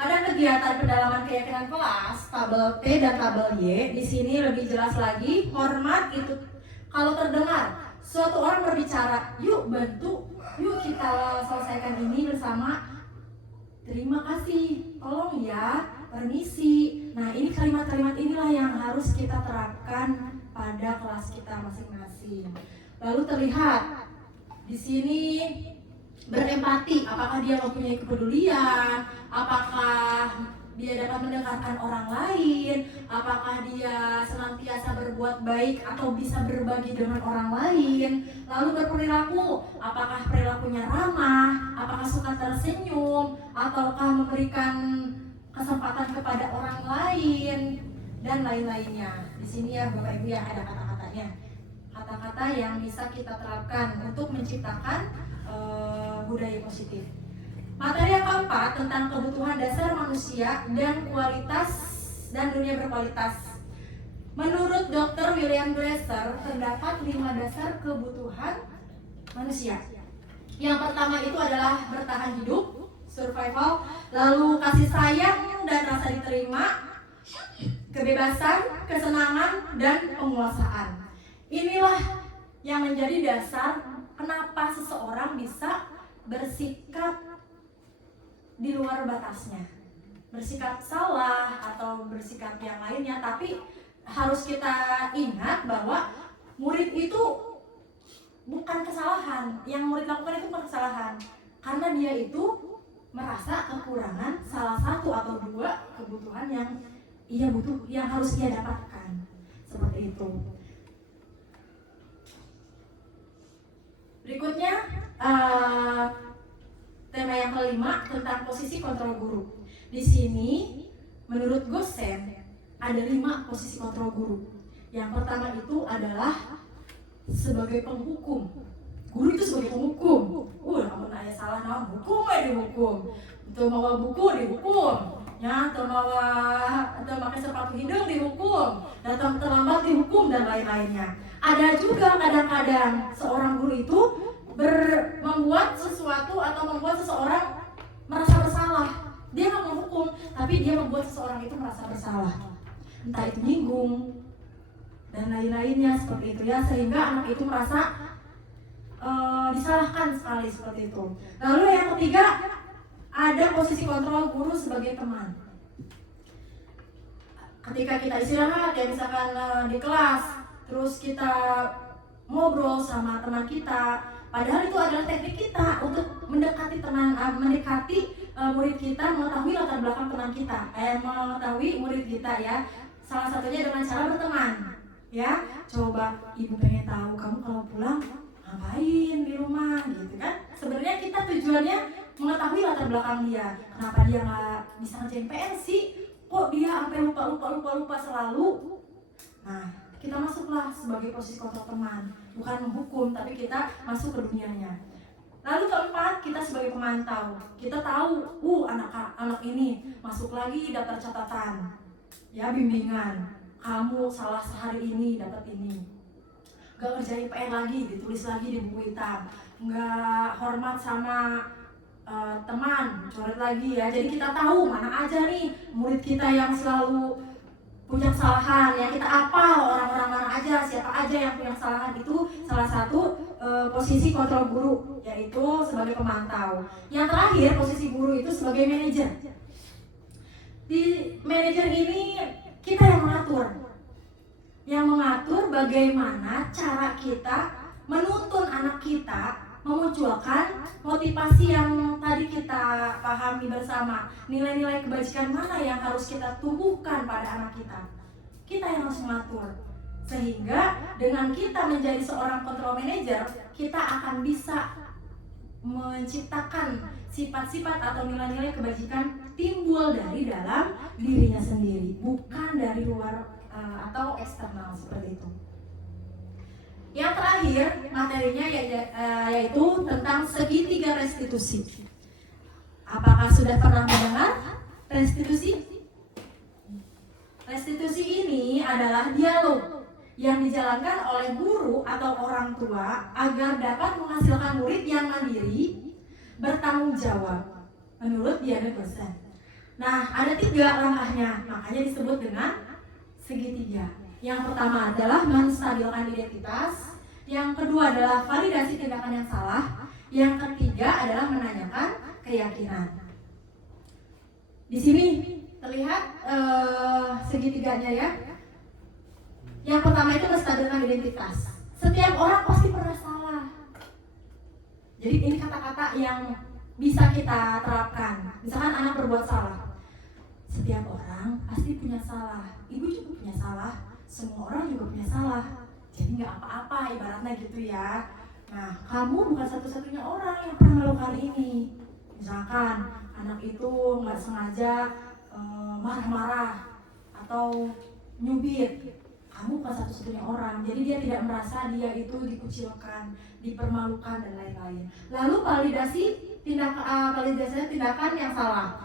Pada kegiatan pendalaman keyakinan kelas, tabel T dan tabel Y, di sini lebih jelas lagi, hormat itu kalau terdengar suatu orang berbicara, yuk bantu, yuk kita selesaikan ini bersama, terima kasih, tolong ya, permisi. Nah, ini kalimat-kalimat inilah yang harus kita terapkan pada kelas kita masing-masing. Lalu terlihat di sini berempati, apakah dia mempunyai kepedulian, apakah dia dapat mendekatkan orang lain, apakah dia senantiasa berbuat baik atau bisa berbagi dengan orang lain, lalu berperilaku, apakah perilakunya ramah, apakah suka tersenyum, ataukah memberikan kesempatan kepada orang lain, dan lain-lainnya. Di sini ya Bapak Ibu ya ada kata-katanya, kata-kata yang bisa kita terapkan untuk menciptakan budaya positif. Materi yang keempat tentang kebutuhan dasar manusia dan kualitas dan dunia berkualitas. Menurut Dr. William Glasser, terdapat 5 dasar kebutuhan manusia. Yang pertama itu adalah bertahan hidup, survival, lalu kasih sayang dan rasa diterima, kebebasan, kesenangan, dan penguasaan. Inilah yang menjadi dasar kenapa seseorang bisa bersikap di luar batasnya, bersikap salah atau bersikap yang lainnya. Tapi harus kita ingat bahwa murid itu bukan kesalahan, yang murid lakukan itu bukan kesalahan, karena dia itu merasa kekurangan salah satu atau 2 kebutuhan yang ia butuh, yang harus ia dapatkan, seperti itu. Berikutnya tema yang kelima tentang posisi kontrol guru. Di sini menurut Gosen ada 5 posisi kontrol guru. Yang pertama itu adalah sebagai penghukum. Guru itu sebagai penghukum. Kamu nanya salah nama hukum dihukum. Itu bawa buku dihukum. Ya, atau pakai sepatu hidung dihukum, datang terlambat dihukum dan lain-lainnya. Ada juga kadang-kadang seorang guru itu membuat sesuatu atau membuat seseorang merasa bersalah. Dia nggak menghukum, tapi dia membuat seseorang itu merasa bersalah. Entah itu nyinggung dan lain-lainnya seperti itu ya, sehingga anak itu merasa disalahkan sekali seperti itu. Lalu yang ketiga, ada posisi kontrol guru sebagai teman. Ketika kita istirahat ya, misalkan di kelas, terus kita ngobrol sama teman kita, padahal itu adalah teknik kita untuk mendekati murid kita, mengetahui latar belakang teman kita, mengetahui murid kita ya. Salah satunya dengan cara berteman. Ya, coba ibu pengen tahu kamu kalau pulang ngapain di rumah gitu kan. Sebenarnya kita tujuannya mengetahui latar belakang dia. Kenapa dia nggak bisa ngerjain PR sih? Kok dia sampai lupa selalu? Nah, kita masuklah sebagai posisi kontrol teman, bukan menghukum, tapi kita masuk ke dunianya. Lalu keempat, kita sebagai pemantau. Kita tahu, anak ini masuk lagi daftar catatan, ya bimbingan. kamu salah sehari ini dapat ini, nggak ngerjain PR lagi, ditulis lagi di buku hitam, nggak hormat sama teman, coret lagi ya. Jadi kita tahu mana aja nih murid kita yang selalu punya kesalahan, yang kita apal orang-orang mana aja, siapa aja yang punya kesalahan. Itu salah satu posisi kontrol guru, yaitu sebagai pemantau. Yang terakhir, posisi guru itu sebagai manajer. Di manajer ini kita yang mengatur bagaimana cara kita menuntun anak kita memunculkan motivasi yang tadi kita pahami bersama, nilai-nilai kebajikan mana yang harus kita tumbuhkan pada anak kita. Kita yang harus mengatur, sehingga dengan kita menjadi seorang control manager, kita akan bisa menciptakan sifat-sifat atau nilai-nilai kebajikan timbul dari dalam dirinya sendiri, bukan dari luar atau eksternal seperti itu. Yang terakhir materinya yaitu tentang segitiga restitusi. Apakah sudah pernah mendengar restitusi? Restitusi ini adalah dialog yang dijalankan oleh guru atau orang tua agar dapat menghasilkan murid yang mandiri, bertanggung jawab menurut Diana dosen. Nah, ada 3 langkahnya, makanya disebut dengan segitiga. Yang pertama adalah menstabilkan identitas, yang kedua adalah validasi tindakan yang salah, yang ketiga adalah menanyakan keyakinan. Di sini terlihat segitiganya ya. Yang pertama itu menstabilkan identitas. Setiap orang pasti pernah salah. Jadi ini kata-kata yang bisa kita terapkan. Misalkan anak berbuat salah, setiap orang pasti punya salah. Ibu juga punya salah, semua orang juga punya salah. Jadi nggak apa-apa ibaratnya gitu ya. Nah, kamu bukan satu-satunya orang yang pernah melakukan ini. Misalkan anak itu nggak sengaja marah-marah atau nyubit, kamu bukan satu-satunya orang. Jadi dia tidak merasa dia itu dikucilkan, dipermalukan dan lain-lain. Lalu validasi tindakan yang salah.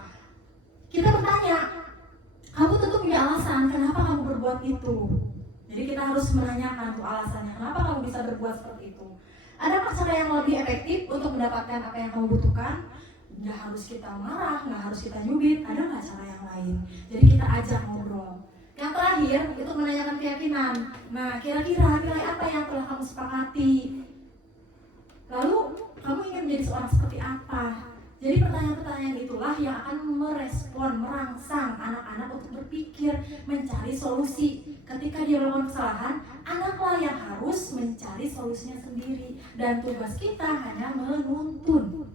Kita bertanya, kamu tentu punya alasan kenapa kamu berbuat itu. Jadi kita harus menanyakan tuh alasannya, kenapa kamu bisa berbuat seperti itu. Adakah cara yang lebih efektif untuk mendapatkan apa yang kamu butuhkan? Nggak harus kita marah, nggak harus kita nyubit, ada nggak cara yang lain? Jadi kita ajak ngobrol. Yang terakhir itu menanyakan keyakinan. Nah, kira-kira nilai apa yang telah kamu sepakati? Lalu kamu ingin menjadi seorang seperti apa? Jadi pertanyaan-pertanyaan itulah yang akan merespon, merangsang anak-anak untuk berpikir, mencari solusi. Ketika dia melakukan kesalahan, anaklah yang harus mencari solusinya sendiri. Dan tugas kita hanya menuntun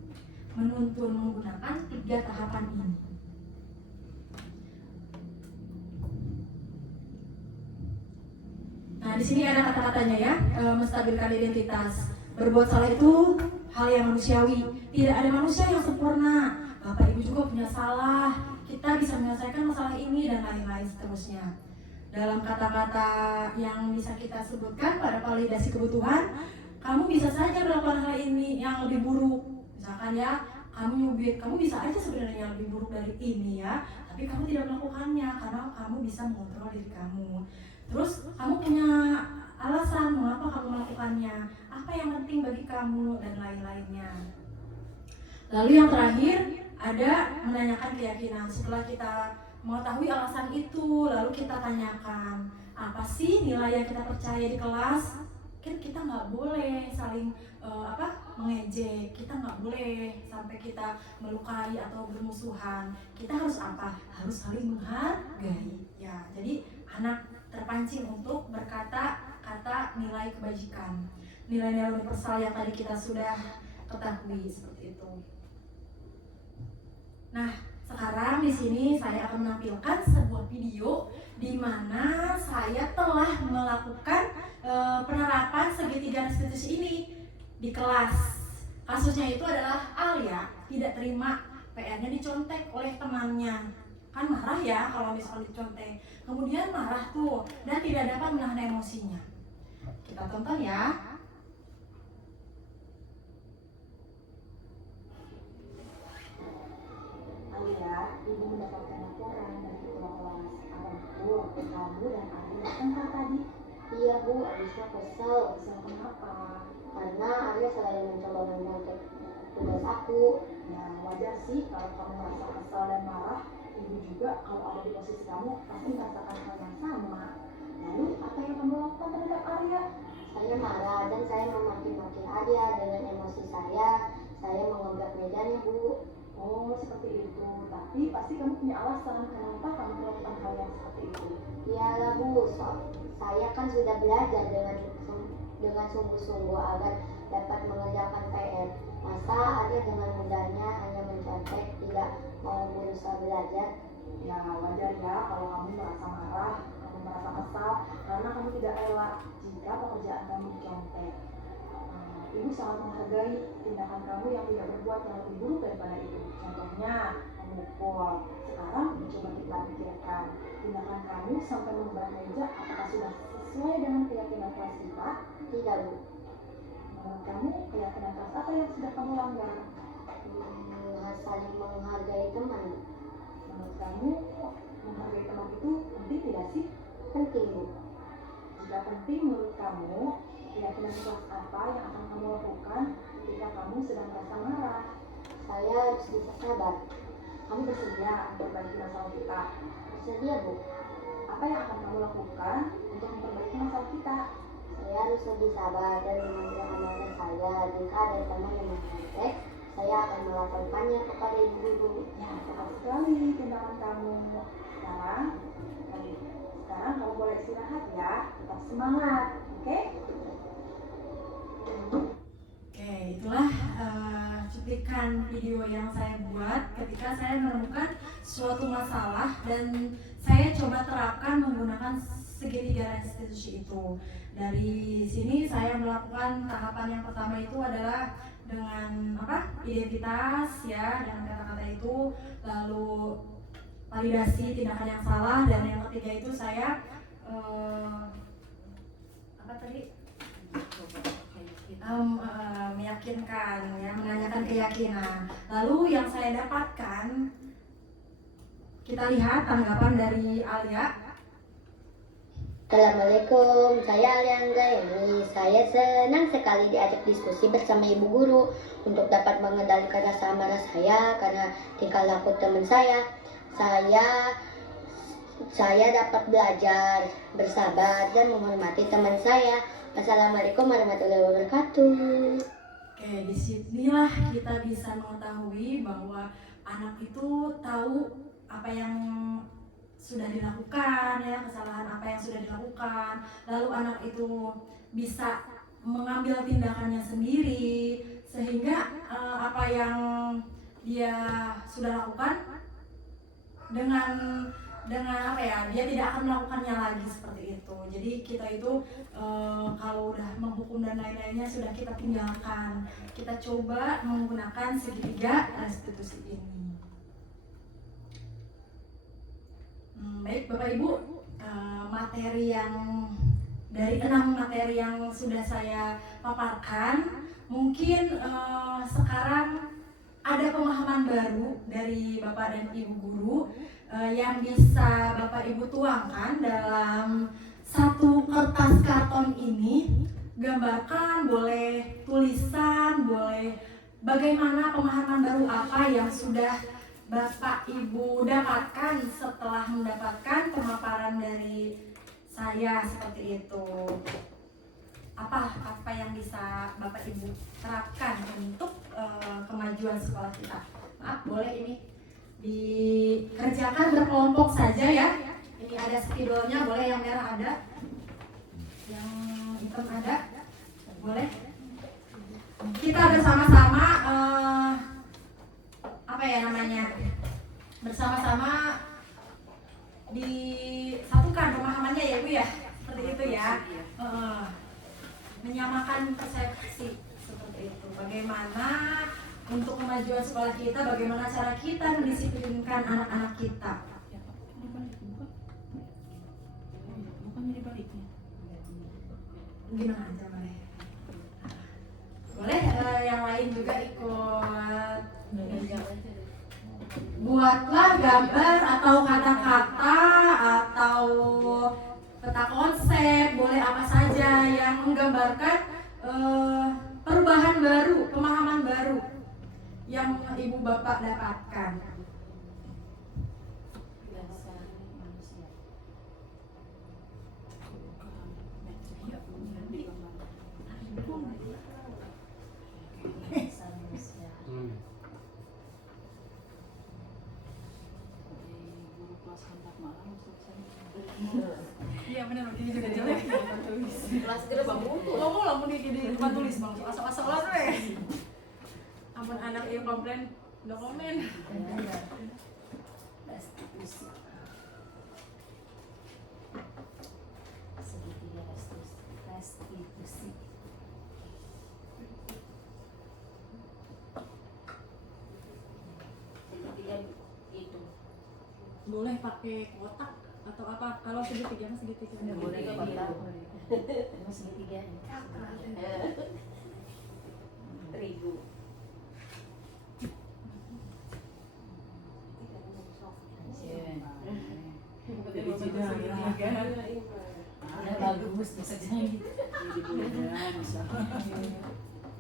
menggunakan 3 tahapan ini. Nah, di sini ada kata-katanya ya, menstabilkan identitas. Berbuat salah itu hal yang manusiawi. Tidak ada manusia yang sempurna. Bapak Ibu juga punya salah. Kita bisa menyelesaikan masalah ini dan lain-lain seterusnya. Dalam kata-kata yang bisa kita sebutkan pada validasi kebutuhan, kamu bisa saja melakukan hal ini yang lebih buruk. Misalkan ya, kamu nyubit, kamu bisa aja sebenarnya yang lebih buruk dari ini ya, tapi kamu tidak melakukannya karena kamu bisa mengontrol diri kamu. Terus kamu punya alasan mengapa kamu melakukannya, apa yang penting bagi kamu dan lain-lainnya. Lalu yang terakhir ada menanyakan keyakinan. Setelah kita mengetahui alasan itu, lalu kita tanyakan apa sih nilai yang kita percaya di kelas. Kan kita nggak boleh saling mengejek, kita nggak boleh sampai kita melukai atau bermusuhan. Kita harus apa? Harus saling menghargai. Ya, jadi anak terpancing untuk berkata kata nilai kebajikan, nilai-nilai universal yang tadi kita sudah ketahui seperti itu. Nah, sekarang di sini saya akan menampilkan sebuah video di mana saya telah melakukan penerapan segitiga restitusi ini di kelas. Kasusnya itu adalah Alia tidak terima PR-nya dicontek oleh temannya. Kan marah ya kalau misalnya dicontek. Kemudian marah tuh dan tidak dapat menahan emosinya. Kita tonton ya. Alia, ibu mendapatkan laporan dari ketua kelas. Apa betul waktu kamu dan Arya bertengkar tadi. Iya Bu, Abisnya kesel Kesel kenapa? karena Arya selalu mencoba menyontek tugas aku. Ya wajar sih kalau kamu merasa kesal dan marah. Ibu juga kalau ada di posisi kamu pasti merasakan hal yang sama. Lalu apa yang kamu lakukan terhadap Arya? Saya marah dan saya memaki-maki Arya. Dengan emosi saya mengebrak mejanya Bu. Oh seperti itu. Tapi pasti kamu punya alasan kenapa kamu melakukan hal yang seperti itu. Iyalah Bu, saya kan sudah belajar dengan sungguh-sungguh agar dapat mengerjakan PR. Masa Arya dengan mudahnya hanya mencontek, tidak mau berusaha belajar? Ya wajar ya kalau kamu merasa marah, kamu merasa kesal karena kamu tidak rela jika pekerjaan kamu dicontek. Ibu sangat menghargai tindakan kamu yang tidak berbuat yang lebih buruk daripada itu. Contohnya memukul. Sekarang coba kita pikirkan tindakan kamu sampai membakar meja apakah sudah sesuai dengan keyakinan kelas kita? Tidak Bu. Menurut kamu keyakinan kelas apa yang sudah kamu langgar? Saling menghargai teman. Menurut kamu menghargai teman itu penting tidak sih? Penting Bu. Jika penting menurut kamu, keyakinan kelas apa yang akan kamu lakukan ketika kamu sedang merasa marah? Saya harus bisa sabar. Kamu bersedia memperbaiki masalah kita? Bersedia Bu. Apa yang akan kamu lakukan untuk memperbaiki masalah kita? Saya harus lebih sabar dan mengambil amanah saya. Jika ada teman yang mencontek, saya akan melaporkannya kepada ibu guru. Ya, tepat sekali tindakan kamu. Sekarang kamu boleh istirahat ya. Tetap semangat, oke? Oke, itulah cuplikan video yang saya buat ketika saya menemukan suatu masalah dan saya coba terapkan menggunakan segitiga restitusi itu. Dari sini saya melakukan tahapan yang pertama itu adalah dengan identitas ya, dengan kata-kata itu, lalu validasi tindakan yang salah, dan yang ketiga itu saya meyakinkan ya, menanyakan keyakinan. Lalu yang saya dapatkan, kita lihat tanggapan dari Alia. Assalamualaikum, saya Alia Anggraeni. Saya senang sekali diajak diskusi bersama ibu guru untuk dapat mengendalikan rasa marah saya karena tingkah laku teman saya. Saya dapat belajar, bersabar, dan menghormati teman saya. Assalamualaikum warahmatullahi wabarakatuh. Oke, disinilah kita bisa mengetahui bahwa anak itu tahu apa yang sudah dilakukan ya, kesalahan apa yang sudah dilakukan, lalu anak itu bisa mengambil tindakannya sendiri sehingga apa yang dia sudah lakukan dengan apa ya, dia tidak akan melakukannya lagi seperti itu. Jadi kita itu kalau udah menghukum dan lain-lainnya sudah kita tinggalkan, kita coba menggunakan segitiga restitusi ini. Baik Bapak Ibu, materi yang dari 6 materi yang sudah saya paparkan, mungkin sekarang ada pemahaman baru dari Bapak dan Ibu guru yang bisa Bapak Ibu tuangkan dalam satu kertas karton ini. Gambarkan, boleh tulisan, boleh bagaimana pemahaman baru apa yang sudah Bapak Ibu dapatkan setelah mendapatkan pemaparan dari saya seperti itu. Apa yang bisa Bapak Ibu terapkan untuk kemajuan sekolah kita? Maaf, boleh ini dikerjakan berkelompok saja ya. Ini ada spidolnya, boleh yang merah ada, yang hitam ada, boleh. Kita bersama-sama bersama-sama disatukan pemahamannya ya Bu ya, seperti itu ya. Menyamakan persepsi seperti itu. Bagaimana untuk kemajuan sekolah kita, bagaimana cara kita mendisiplinkan anak-anak kita. Bukannya dibaliknya. Gimana aja boleh. Boleh yang lain juga ikut. Buatlah gambar atau kata-kata atau menggambarkan perubahan baru, pemahaman baru yang ibu bapak dapatkan. Iya benar, ini juga jelek. Kelas segera bangun tuh. Ngomong lah mau di depan tulis bang, asal-asal lah deh. Ampun anak yang komplain, udah komen. Segitiga restitusi. Segitiga itu. Boleh pakai kotak atau apa? Kalau segitiga mah segitiga. Boleh ke kotak. Emang segitiga. Terigu. Bagus bisa jadi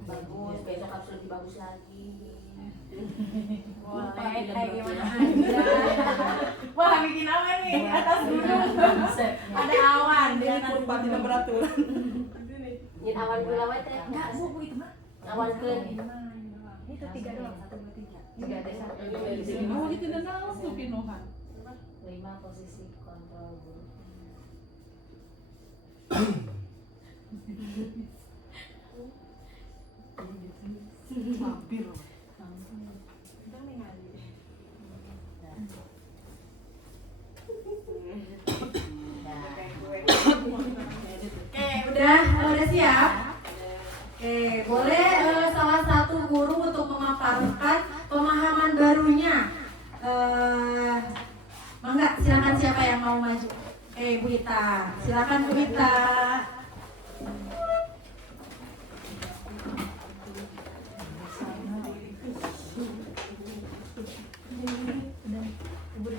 bagus, besok harus lebih bagus lagi. Boleh, kayak gimana aja. Wah, bikin apa nih? Atas gunung. Ada awan di atas gunung. Beraturan. Nyin awan gula wae teh. Enggak, Bu, itu mah. Awan keun. Itu 3 doang, 1, 2, 3. Tiga teh satu. Oh, itu tidak tahu tuh pinuhan. 5 posisi kontrol guru. Mampir. Oke, udah siap? Oke, boleh salah satu guru untuk memaparkan pemahaman barunya. Mangga, silakan siapa yang mau maju? Bu Ita, silakan Bu Ita.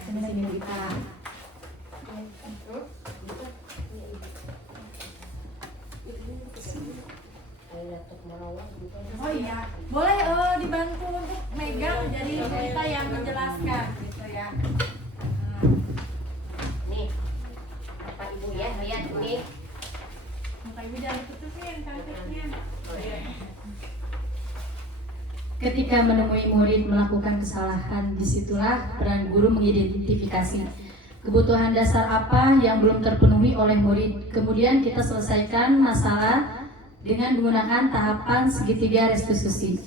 Sini Bu Ita. Oh iya, boleh dibantu untuk megang jadi kita yang menjelaskan gitu ya. Nih. Pak Ibu ya, lihat nih. Muka ibu jangan tutupin cantiknya. Ketika menemui murid melakukan kesalahan, disitulah peran guru mengidentifikasi kebutuhan dasar apa yang belum terpenuhi oleh murid. Kemudian kita selesaikan masalah dengan menggunakan tahapan segitiga restitusi.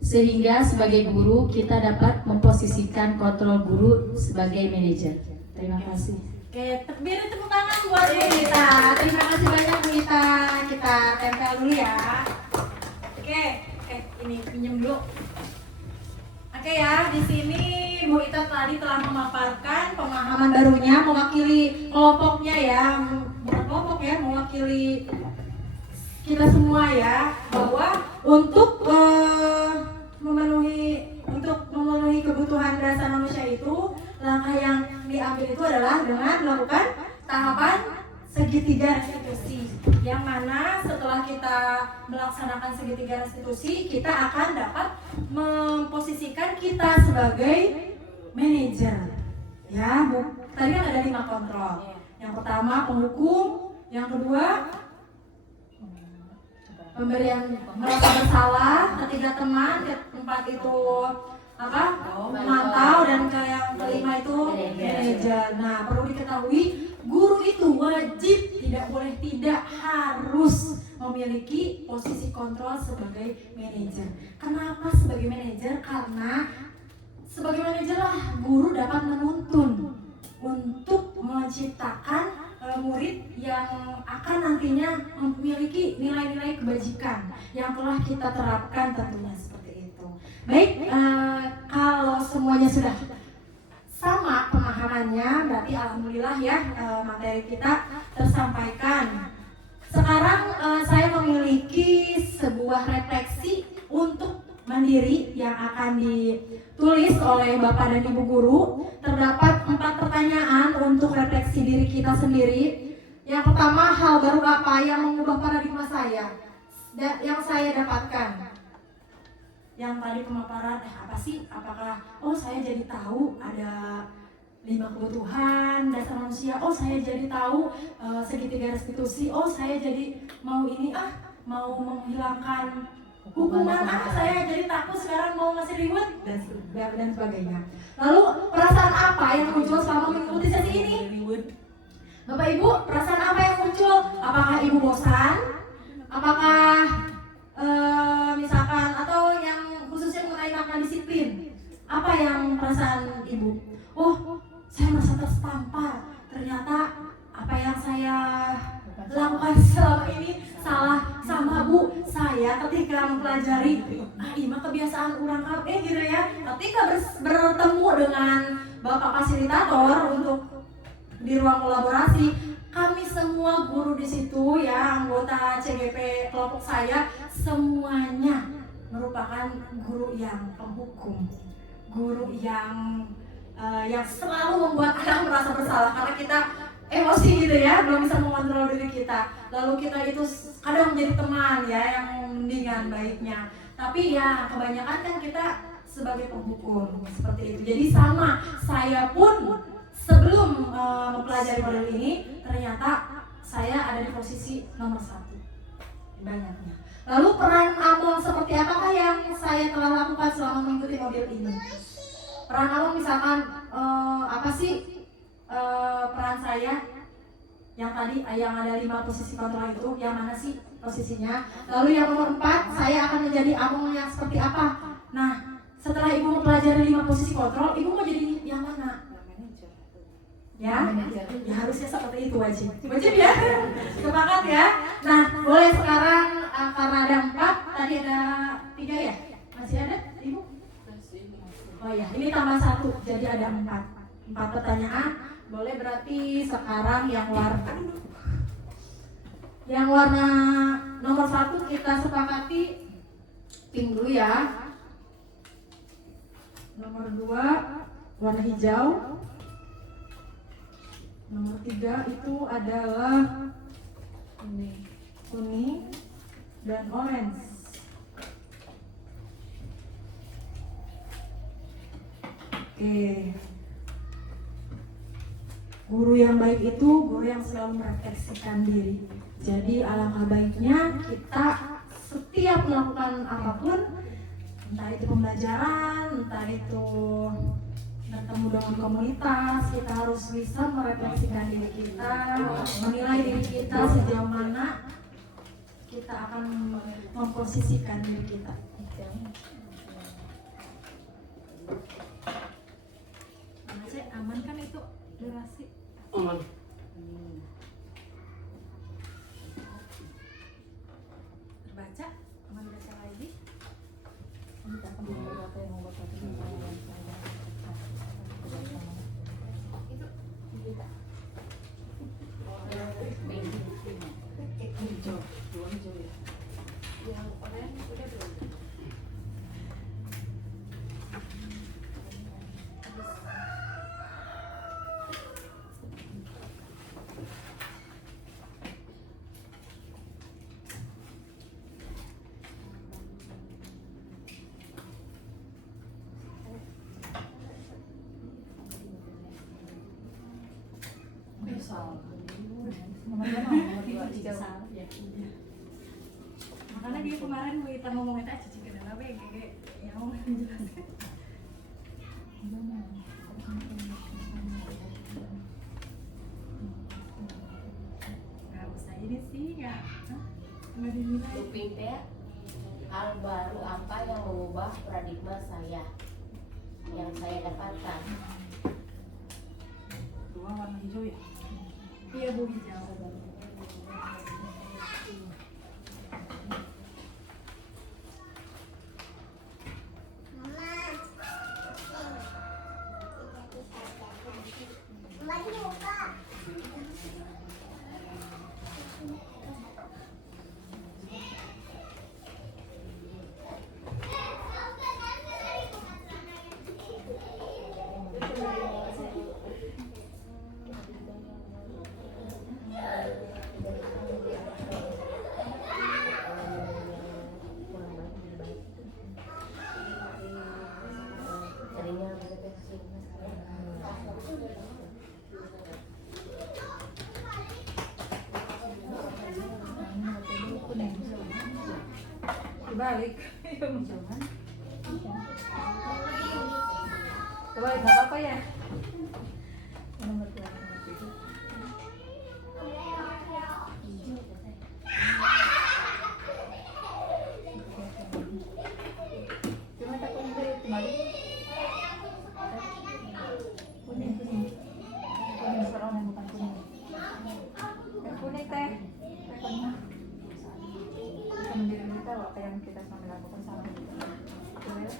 Sehingga sebagai guru kita dapat memposisikan kontrol guru sebagai manajer. Terima kasih. Oke, beri tepuk tangan buat Bu Ita. Terima kasih banyak Bu Ita. Kita tempel dulu ya. Oke, ini pinjam dulu. Oke ya, di sini Bu Ita tadi telah memaparkan pemahaman barunya, mewakili kelompoknya ya, bukan kelompok ya, mewakili kita semua ya, bahwa untuk memenuhi kebutuhan dasar manusia itu, langkah yang diambil itu adalah dengan melakukan tahapan segitiga restitusi, yang mana setelah kita melaksanakan segitiga restitusi, kita akan dapat memposisikan kita sebagai manajer. Ya, Bu. Tadi kan ada 5 kontrol. Yang pertama penghukum, yang kedua pemberian merasa bersalah, ketiga teman, keempat itu apa? Memantau, dan yang kelima itu manajer. Nah, perlu diketahui guru itu wajib, tidak boleh tidak, harus memiliki posisi kontrol sebagai manajer. Kenapa sebagai manajer? Karena sebagai manajer lah guru dapat menuntun untuk menciptakan murid yang akan nantinya memiliki nilai-nilai kebajikan yang telah kita terapkan tentunya seperti itu. Baik, kalau semuanya sudah sama pemahamannya, berarti alhamdulillah ya materi kita tersampaikan. Sekarang saya memiliki sebuah refleksi untuk mandiri yang akan ditulis oleh Bapak dan Ibu Guru. Terdapat 4 pertanyaan untuk refleksi diri kita sendiri. Yang pertama, hal baru apa yang mengubah paradigma saya? Yang saya dapatkan. Yang tadi pemaparan, apa sih? Apakah, oh saya jadi tahu ada 5 kebutuhan dasar manusia. Oh saya jadi tahu segitiga restitusi. Oh saya jadi mau ini mau menghilangkan hukuman. Saya jadi takut sekarang mau ngasih reward dan sebagainya. Lalu perasaan apa yang muncul selama mengikuti sesi ini? Bapak Ibu, perasaan apa yang muncul? Apakah Ibu bosan? Apakah misalkan atau yang khususnya mengenai makna disiplin? Apa yang perasaan Ibu? Oh, saya merasa tertampar. Ternyata apa yang saya lakukan selama ini salah sama Bu. Saya ketika mempelajari ima kebiasaan orang gitu ya. Ketika bertemu dengan Bapak fasilitator untuk di ruang kolaborasi, kami semua guru di situ ya, anggota CGP kelompok saya semuanya merupakan guru yang penghukum, guru yang selalu membuat anak merasa bersalah karena kita emosi gitu ya, belum bisa mengontrol diri kita. Lalu kita itu kadang menjadi teman ya yang mendingan baiknya. Tapi ya kebanyakan kan kita sebagai penghukum seperti itu. Jadi sama, saya pun sebelum mempelajari model ini ternyata saya ada di posisi nomor 1 banyaknya. Lalu peran Among seperti apakah yang saya telah lakukan selama mengikuti model ini? Peran Among misalkan apa sih peran saya yang tadi yang ada 5 posisi kontrol itu, yang mana sih posisinya? Lalu yang nomor 4, saya akan menjadi Among yang seperti apa? Nah, setelah Ibu mempelajari 5 posisi kontrol, Ibu mau jadi yang mana? Ya harusnya seperti itu wajib ya, sepakat ya. Nah boleh sekarang karena ada 4, tadi ada 3 ya, masih ada Ibu? Oh ya, ini tambah 1, jadi ada 4 pertanyaan. Boleh berarti sekarang yang warna nomor 1 kita sepakati pink dulu ya. Nomor 2 warna hijau. Nomor 3 itu adalah kuning dan orange. Oke. Guru yang baik itu guru yang selalu merefleksikan diri. Jadi alangkah baiknya kita setiap melakukan apapun, entah itu pembelajaran, entah itu bertemu dengan komunitas, kita harus bisa merefleksikan diri kita, menilai diri kita sejauh mana kita akan memposisikan diri kita. Aman kan itu durasi? Aman. Baca, aman baca lagi. Makanya dia kemarin kita ngomong itu cici kenapa ya kayak yang mau menjelaskan. Nggak usah ini sih ya, nggak dinilai. Lupin teh, hal baru apa yang mengubah paradigma saya yang saya dapatkan? 2 warna hijau ya. Iya Bu, hijau. Kebalik. Jangan. Kebalik nggak apa-apa ya. Nomor 2. Cuma tak kuning dari kembali. Kuning. Kuning sekarang bukan kuning. Kuning teh. Kuning. Kita mendiri kita apa yang kita sama lakukan sama kita. Betul ya?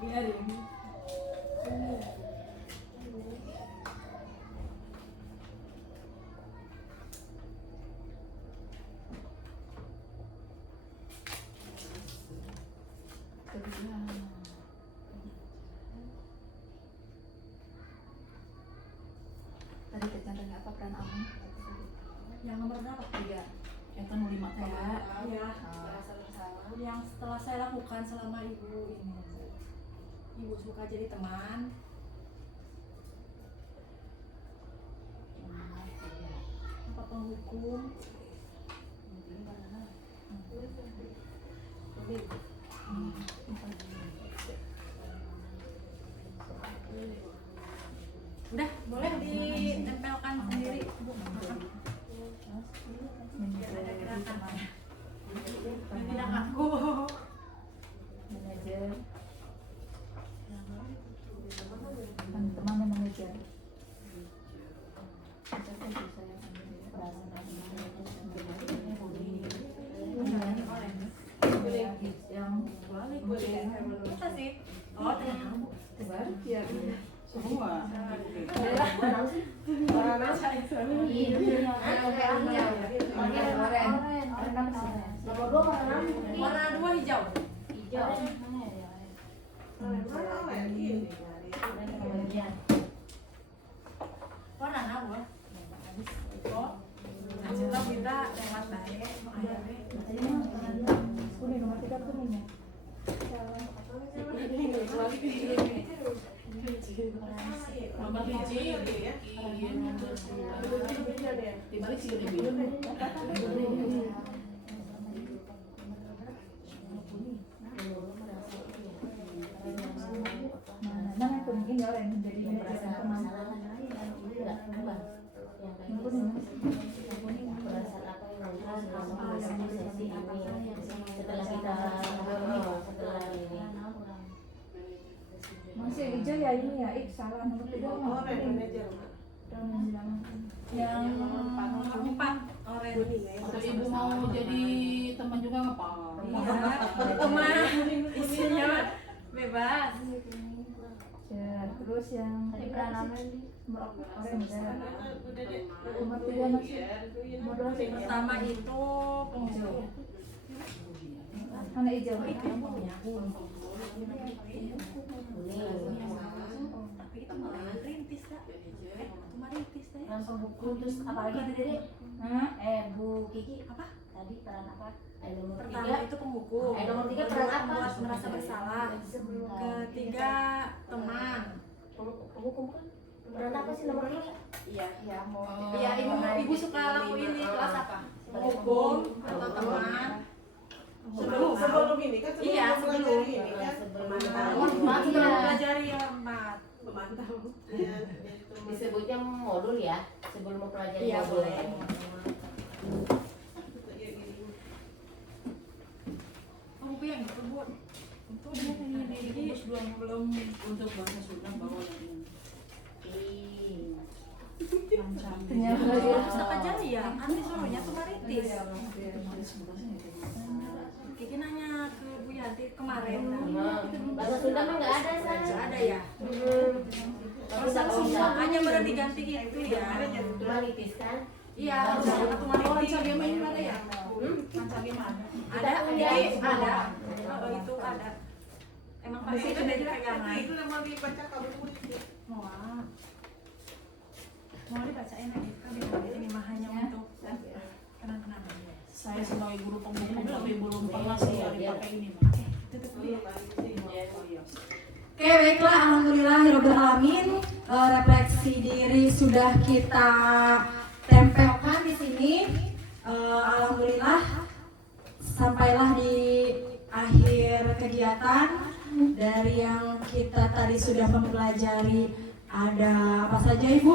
Biarin. Tadi kecantikan apa peran Amin? Yang nomor berapa? 3. Yang kan 5 teh. Ya, yang setelah saya lakukan selama ibu ini, ibu suka jadi teman, apa penghukum, udah boleh ditempelkan sendiri bu. Biar ada gerakan. Tidak aku. Manajer. Teman-teman yang manajer. Kita sih. Oh, Terbalik ya. Semua. warna 2 hijau. Warna apa? Oh, kita lewat baik. Kuning nomor 3 kuning ya. Nomor hiji dibalik sih lebih. Nah, yang kuning ini orang yang jadi manajer teman. Yang kuning. Setelah ini Masih hijau ya ini ya, salah nomor 3 mah. Yang 4 orange. Atau ibu mau jadi teman juga nggak apa-apa. Iya, teman isinya bebas. Terus yang orange ya. Nomor 3 masih. Nomor 2 Pertama itu penghukum. mana hijau? Tapi itu malah rintis kak. Itu mah rintis deh. langsung buku terus apalagi tadi Dek? Bu Kiki Apa? tadi peran apa? Nomor Pertama 3 itu penghukum. Nomor 3 peran apa? Membuat merasa bersalah. Ketiga teman. Penghukum kan? Peran apa sih nomor 3? Iya. Ya mau. Iya, ibu suka lakuin di kelas apa? Penghukum atau teman? Sebelum ini kan Iya, sebelum. ini kan Sebelum mempelajari hormat. memantau. Disebutnya modul ya, sebelum mempelajari Iya, modul. boleh. Buku yang itu bu, untuk ini belum Untuk bahasa Sunda bawa yang ini. Pustaka Jaya, kan disuruhnya tuh Maritis. Kiki nanya ke Bu Yanti kemarin. Bahasa Sunda mah nggak ada Nggak San. ada ya. Pesan semua hanya baru diganti itu ya. Cuma litis kan? Iya, harus ada ketuaan Oh, inti. Cabe main ada ya? Cabe mana? Kita Ada, punya jadi semua. ada. Oh, itu ada. Emang Nah, pasti itu ada dari pegangan. itu nama dibaca kamu itu. Mau dibacain lagi kan ini mah hanya untuk kenang-kenangan. Saya sebagai guru pembuku tapi belum pernah sih pakai ini mah. Tutup dulu ya. Iya. Oke, baiklah, alhamdulillahirabbil alamin. Refleksi diri sudah kita tempelkan di sini. Alhamdulillah sampailah di akhir kegiatan. Dari yang kita tadi sudah mempelajari ada apa saja Ibu?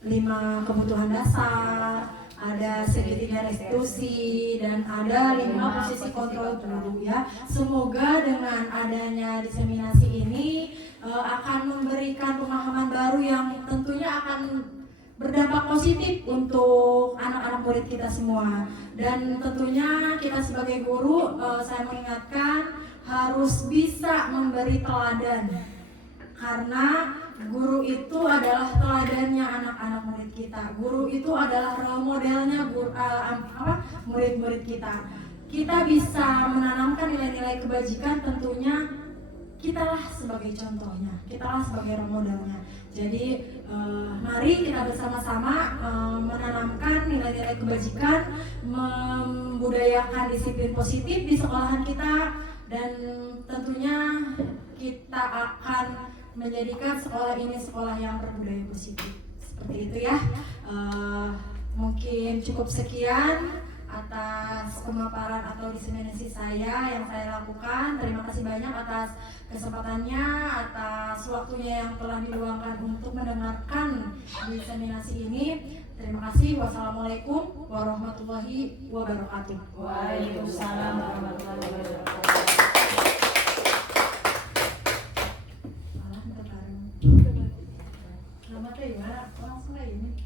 5 kebutuhan dasar, ada segitiga restitusi, dan ada 5 posisi kontrol guru ya. Semoga dengan adanya diseminasi ini akan memberikan pemahaman baru yang tentunya akan berdampak positif untuk anak-anak murid kita semua. Dan tentunya kita sebagai guru, saya mengingatkan harus bisa memberi teladan, karena guru itu adalah teladannya anak-anak murid kita. Guru itu adalah role modelnya murid-murid kita. Kita bisa menanamkan nilai-nilai kebajikan, tentunya kitalah sebagai contohnya, kitalah sebagai role modelnya. Jadi mari kita bersama-sama menanamkan nilai-nilai kebajikan, membudayakan disiplin positif di sekolahan kita, dan tentunya kita akan menjadikan sekolah ini sekolah yang berbudaya positif. Seperti itu ya. Mungkin cukup sekian atas pemaparan atau diseminasi saya yang saya lakukan. Terima kasih banyak atas kesempatannya, atas waktunya yang telah diluangkan untuk mendengarkan diseminasi ini. Terima kasih. Wassalamualaikum warahmatullahi wabarakatuh. Waalaikumsalam warahmatullahi wabarakatuh. Selamat ya, langsung aja ini.